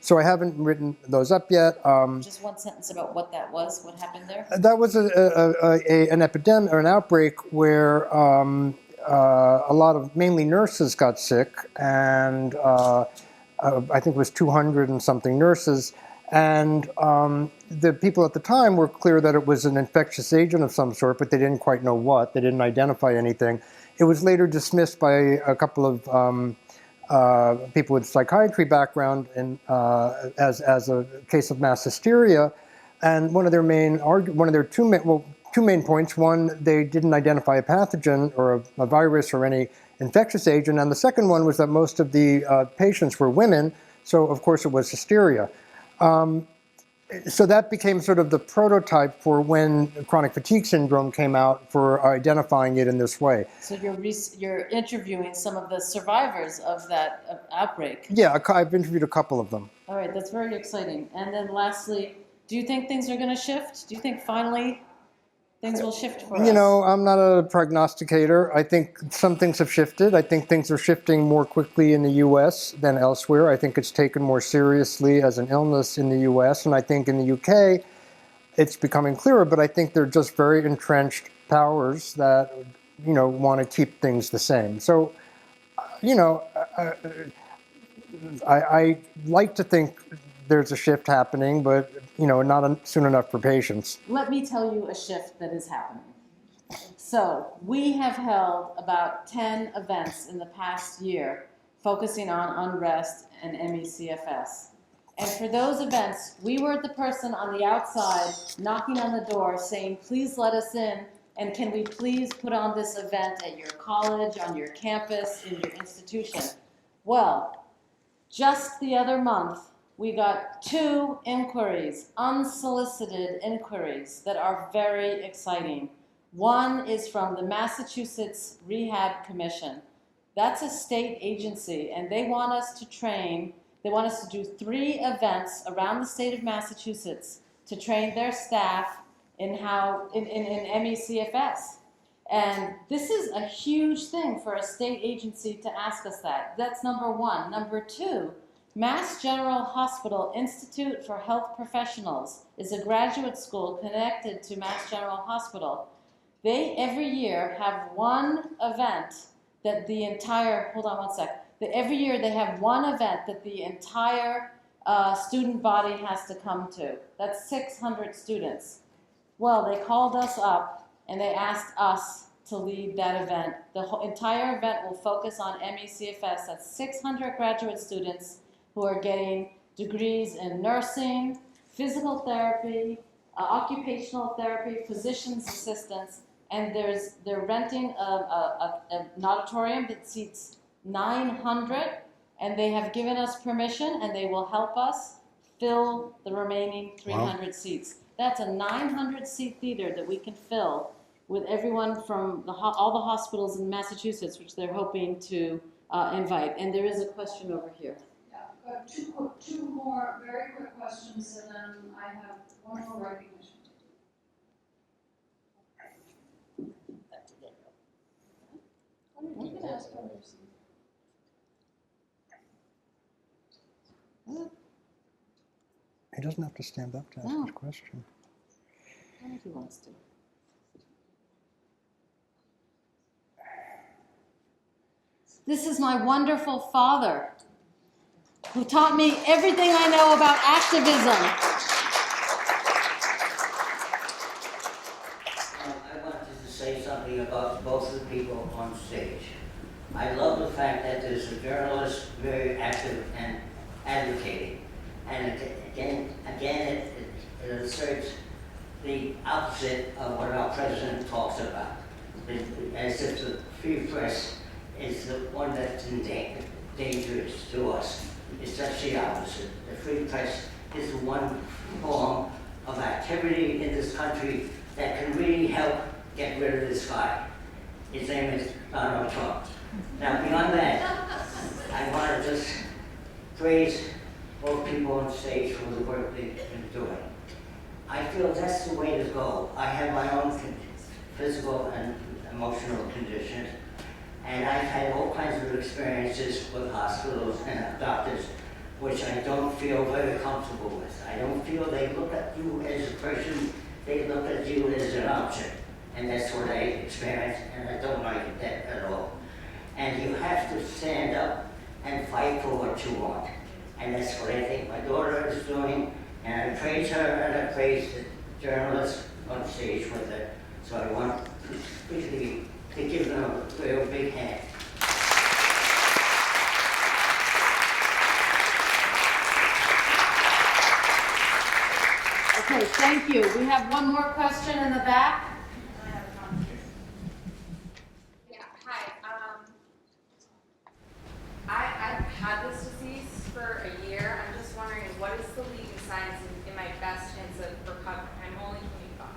So I haven't written those up yet. Just one sentence about what that was, what happened there? That was an epidemic or an outbreak where a lot of mainly nurses got sick, and I think it was 200 and something nurses. And the people at the time were clear that it was an infectious agent of some sort, but they didn't quite know what. They didn't identify anything. It was later dismissed by a couple of people with psychiatry background and as a case of mass hysteria. And one of their two main points: one, they didn't identify a pathogen or a virus or any infectious agent, and the second one was that most of the patients were women, so of course it was hysteria. So that became sort of the prototype for when chronic fatigue syndrome came out, for identifying it in this way. So you're interviewing some of the survivors of that outbreak. Yeah, I've interviewed a couple of them. All right, that's very exciting. And then lastly, do you think things are going to shift? Do you think finally things will shift for us? I'm not a prognosticator. I think some things have shifted. I think things are shifting more quickly in the U.S. than elsewhere. I think it's taken more seriously as an illness in the U.S. And I think in the U.K. it's becoming clearer, but I think they're just very entrenched powers that, want to keep things the same. So, I like to think there's a shift happening, but not soon enough for patients. Let me tell you a shift that is happening. So we have held about 10 events in the past year focusing on unrest and MECFS. And for those events, we were the person on the outside knocking on the door saying, please let us in, and can we please put on this event at your college, on your campus, in your institution? Well, just the other month, we got 2 inquiries, unsolicited inquiries, that are very exciting. One is from the Massachusetts Rehab Commission. That's a state agency, and they want us to train. They want us to do 3 events around the state of Massachusetts to train their staff in how in MECFS. And this is a huge thing for a state agency to ask us that. That's number 1. Number 2, Mass General Hospital Institute for Health Professionals is a graduate school connected to Mass General Hospital. They every year have one event that the entire, hold on one sec. Every year they have one event that the entire student body has to come to. That's 600 students. Well, they called us up and they asked us to lead that event. The whole entire event will focus on MECFS. That's 600 graduate students who are getting degrees in nursing, physical therapy, occupational therapy, physician's assistants, and they're renting an auditorium that seats 900, and they have given us permission, and they will help us fill the remaining 300 seats. That's a 900-seat theater that we can fill with everyone from all the hospitals in Massachusetts, which they're hoping to invite. And there is a question over here. Yeah, two more very quick questions, and then I have one more recognition. You can ask others. He doesn't have to stand up to ask No. his question. I think he wants to. This is my wonderful father, who taught me everything I know about activism. I wanted to say something about both the people on stage. I love the fact that there's a journalist very active and advocating. And again, it asserts the opposite of what our president talks about. As if the free press is the one that's dangerous to us. It's just the opposite. The free press is the one form of activity in this country that can really help get rid of this guy. His name is Donald Trump. Now, beyond that, I want to just praise both people on stage for the work they've been doing. I feel that's the way to go. I have my own physical and emotional conditions, and I've had all kinds of experiences with hospitals and doctors which I don't feel very comfortable with. I don't feel they look at you as a person, they look at you as an option. And that's what I experienced, and I don't like that at all. And you have to stand up and fight for what you want. And that's what I think my daughter is doing, and I praise her and I praise the journalists on stage with her. So I want to give them a real big hand. Okay, thank you. We have one more question in the back. Yeah, hi. I've had this disease for a year. I'm just wondering, what is the leading signs in my best chance of recovery? I'm only 25.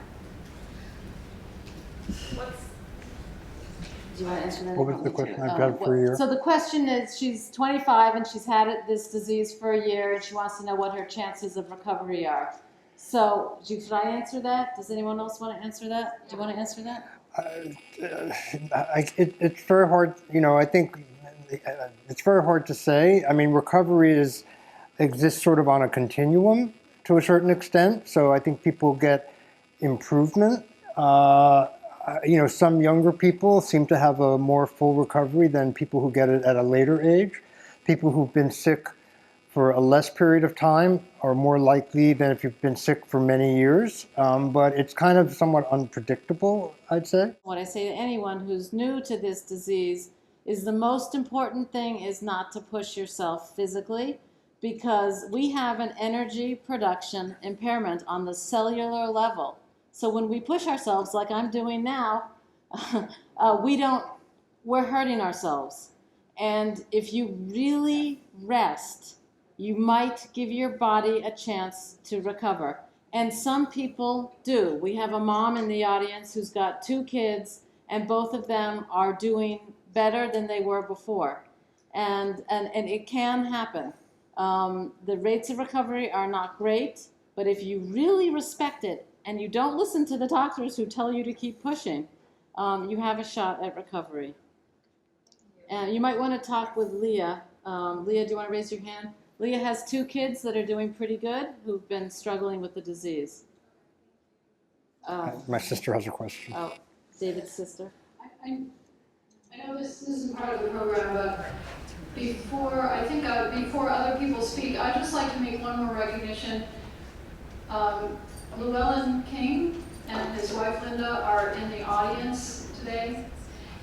Do you want to answer that? What was the question? I've got it for a year. So the question is, she's 25 and she's had this disease for a year, and she wants to know what her chances of recovery are. So, should I answer that? Does anyone else want to answer that? Do you want to answer that? It's very hard, I think it's very hard to say. I mean, recovery exists sort of on a continuum to a certain extent. So I think people get improvement. Some younger people seem to have a more full recovery than people who get it at a later age. People who've been sick for a less period of time are more likely than if you've been sick for many years. But it's kind of somewhat unpredictable, I'd say. What I say to anyone who's new to this disease is the most important thing is not to push yourself physically. because we have an energy production impairment on the cellular level. So when we push ourselves like I'm doing now, we're hurting ourselves. And if you really rest, you might give your body a chance to recover. And some people do. We have a mom in the audience who's got 2 kids, and both of them are doing better than they were before. And it can happen. The rates of recovery are not great, but if you really respect it and you don't listen to the doctors who tell you to keep pushing, you have a shot at recovery. And you might want to talk with Leah. Leah, do you want to raise your hand? Leah has 2 kids that are doing pretty good who've been struggling with the disease. My sister has a question. Oh, David's sister. I know this isn't part of the program, but before other people speak, I'd just like to make one more recognition. Llewellyn King and his wife Linda are in the audience today.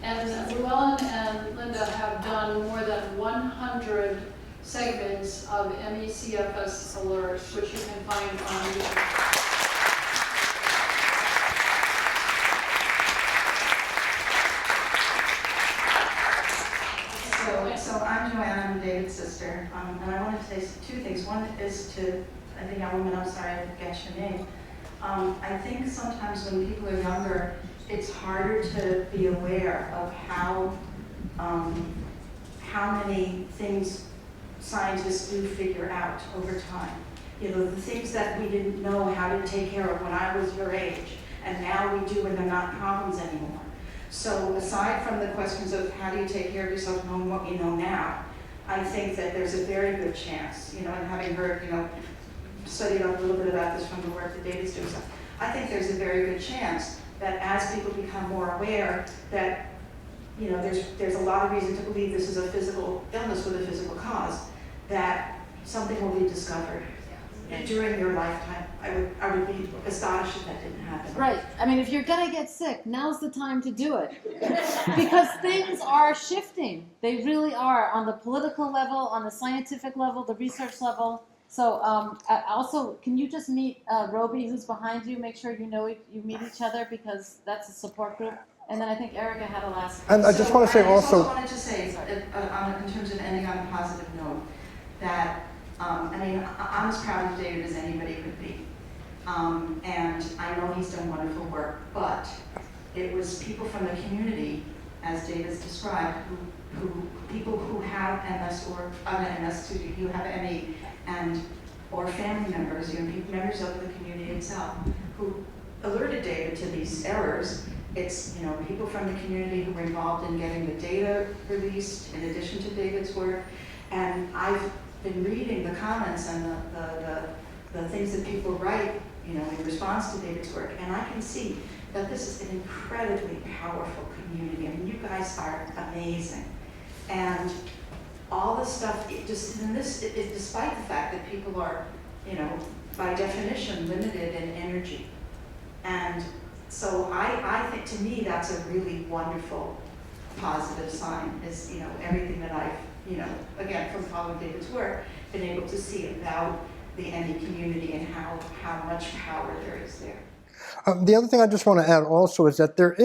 And Llewellyn and Linda have done more than 100 segments of MECFS alerts, which you can find on YouTube. So I'm Joanne, I'm David's sister, and I wanted to say 2 things. One is to the young woman, I'm sorry I didn't get your name. I think sometimes when people are younger, it's harder to be aware of how many things scientists do figure out over time. You know, the things that we didn't know how to take care of when I was your age, and now we do, and they're not problems anymore. So aside from the questions of how do you take care of yourself knowing what you know now, I think that there's a very good chance, you know, and having heard, you know, studied up a little bit about this from the work that David's doing, so I think there's a very good chance that as people become more aware that, you know, there's a lot of reason to believe this is a physical illness with a physical cause, that something will be discovered during your lifetime. I would be astonished if that didn't happen. Right. I mean, if you're going to get sick, now's the time to do it. Because things are shifting. They really are, on the political level, on the scientific level, the research level. So also, can you just meet Roby, who's behind you? Make sure you know you meet each other, because that's a support group. And then I think Erica had a last And I just want to say also... I wanted to say, in terms of ending on a positive note, that, I mean, I'm as proud of David as anybody could be. And I know he's done wonderful work, but it was people from the community, as David's described, people who have MS or MS, who have ME, or family members, you know, members of the community itself, who alerted David to these errors. It's, you know, people from the community who were involved in getting the data released in addition to David's work. And I've been reading the comments and the things that people write, you know, in response to David's work, and I can see that this is an incredibly powerful community. I mean, you guys are amazing. And all this stuff, despite the fact that people are, you know, by definition limited in energy. And so I think, to me, that's a really wonderful, positive sign, is, you know, everything that I've, you know, again, from following David's work, been able to see about the ME community and how much power there is there. The other thing I just want to add also is that there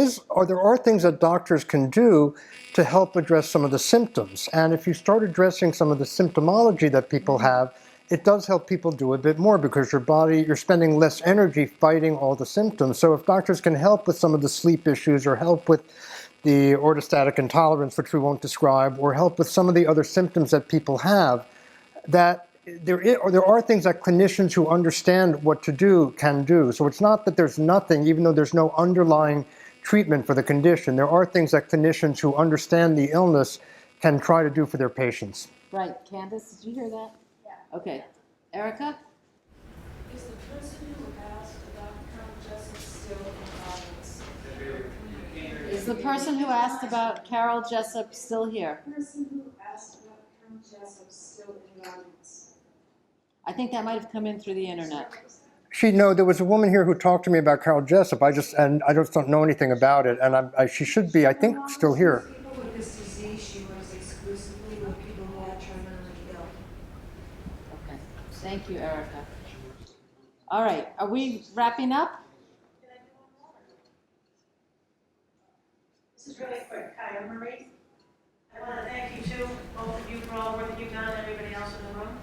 are things that doctors can do to help address some of the symptoms. And if you start addressing some of the symptomology that people have, it does help people do a bit more, because you're spending less energy fighting all the symptoms. So if doctors can help with some of the sleep issues, or help with the orthostatic intolerance, which we won't describe, or help with some of the other symptoms that people have, that there are things that clinicians who understand what to do can do. So it's not that there's nothing, even though there's no underlying treatment for the condition. There are things that clinicians who understand the illness can try to do for their patients. Right. Candace, did you hear that? Yeah. Okay. Erica? Is the person who asked about Carol Jessup still in the audience? Is the person who asked about Carol Jessup still here? The person who asked about Carol Jessup still in the audience? I think that might have come in through the internet. No, there was a woman here who talked to me about Carol Jessup. I just don't know anything about it, and she should be, I think, still here. People with this disease, she works exclusively with people who are terminally ill. Thank you, Erica. All right, are we wrapping up? This is really quick. Hi, I'm Marie. I want to thank you too, both of you, for all the work that you've done, and everybody else in the room.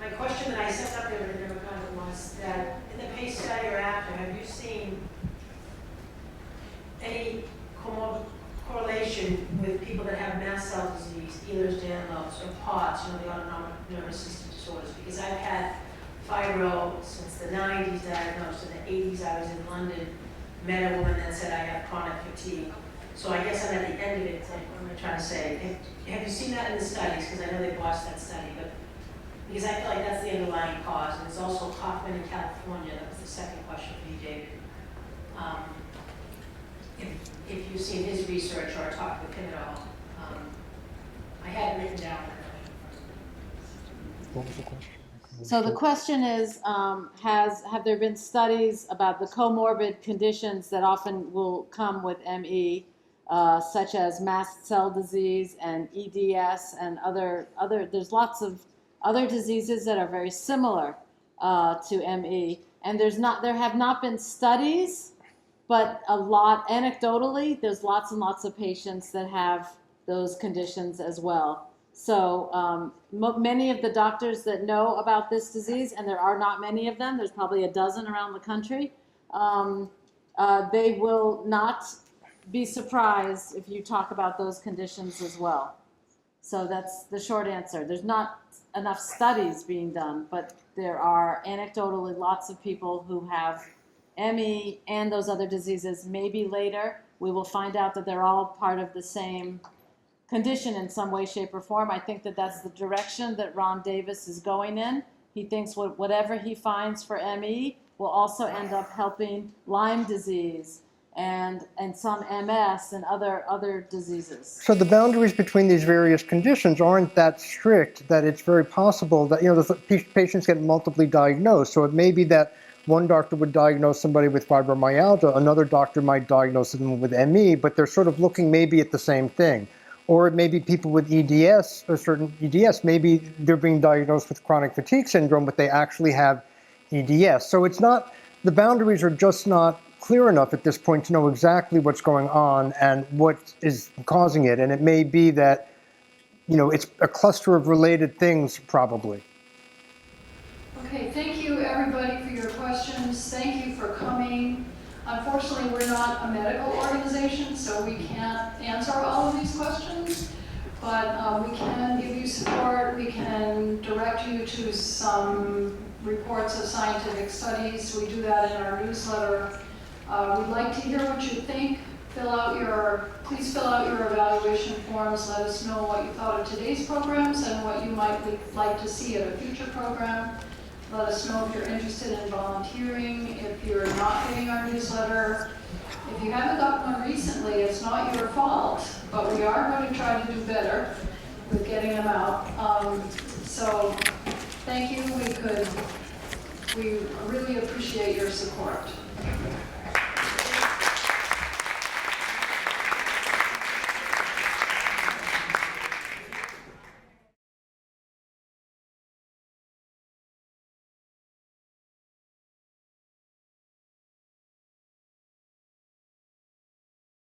My question that I sent up there to the comment was that in the PACE study or after, have you seen any correlation with people that have mast cell disease, Ehlers-Danlos or POTS, the autonomic nervous system disorders? Because I've had fibro since the 90s diagnosed. In the 80s, I was in London, met a woman that said I have chronic fatigue. So I guess I'm at the end of it, like, what am I trying to say? Have you seen that in the studies? Because I know they've watched that study, but because I feel like that's the underlying cause. And there's also Kaufman in California. That was the second question for you, David. If you've seen his research or talked with him at all. I had it written down. What was the question? So the question is, have there been studies about the comorbid conditions that often will come with ME, such as mast cell disease and EDS and other, there's lots of other diseases that are very similar to ME. And there have not been studies, but anecdotally, there's lots and lots of patients that have those conditions as well. So many of the doctors that know about this disease, and there are not many of them, there's probably a dozen around the country, they will not be surprised if you talk about those conditions as well. So that's the short answer. There's not enough studies being done, but there are anecdotally lots of people who have ME and those other diseases. Maybe later we will find out that they're all part of the same condition in some way, shape, or form. I think that that's the direction that Ron Davis is going in. He thinks whatever he finds for ME will also end up helping Lyme disease and some MS and other diseases. So the boundaries between these various conditions aren't that strict that it's very possible that, the patients get multiply diagnosed. So it may be that one doctor would diagnose somebody with fibromyalgia, another doctor might diagnose them with ME, but they're sort of looking maybe at the same thing. Or it may be people with EDS, a certain EDS, maybe they're being diagnosed with chronic fatigue syndrome, but they actually have EDS. So it's not, the boundaries are just not clear enough at this point to know exactly what's going on and what is causing it. And it may be that, it's a cluster of related things probably. Okay, thank you everybody for your questions. Thank you for coming. Unfortunately, we're not a medical organization, so we can't answer all of these questions, but we can give you support. We can direct you to some reports of scientific studies. We do that in our newsletter. We'd like to hear what you think. Please fill out your evaluation forms. Let us know what you thought of today's programs and what you might like to see at a future program. Let us know if you're interested in volunteering, if you're not getting our newsletter. If you haven't gotten one recently, it's not your fault, but we are going to try to do better with getting them out. So thank you. We really appreciate your support.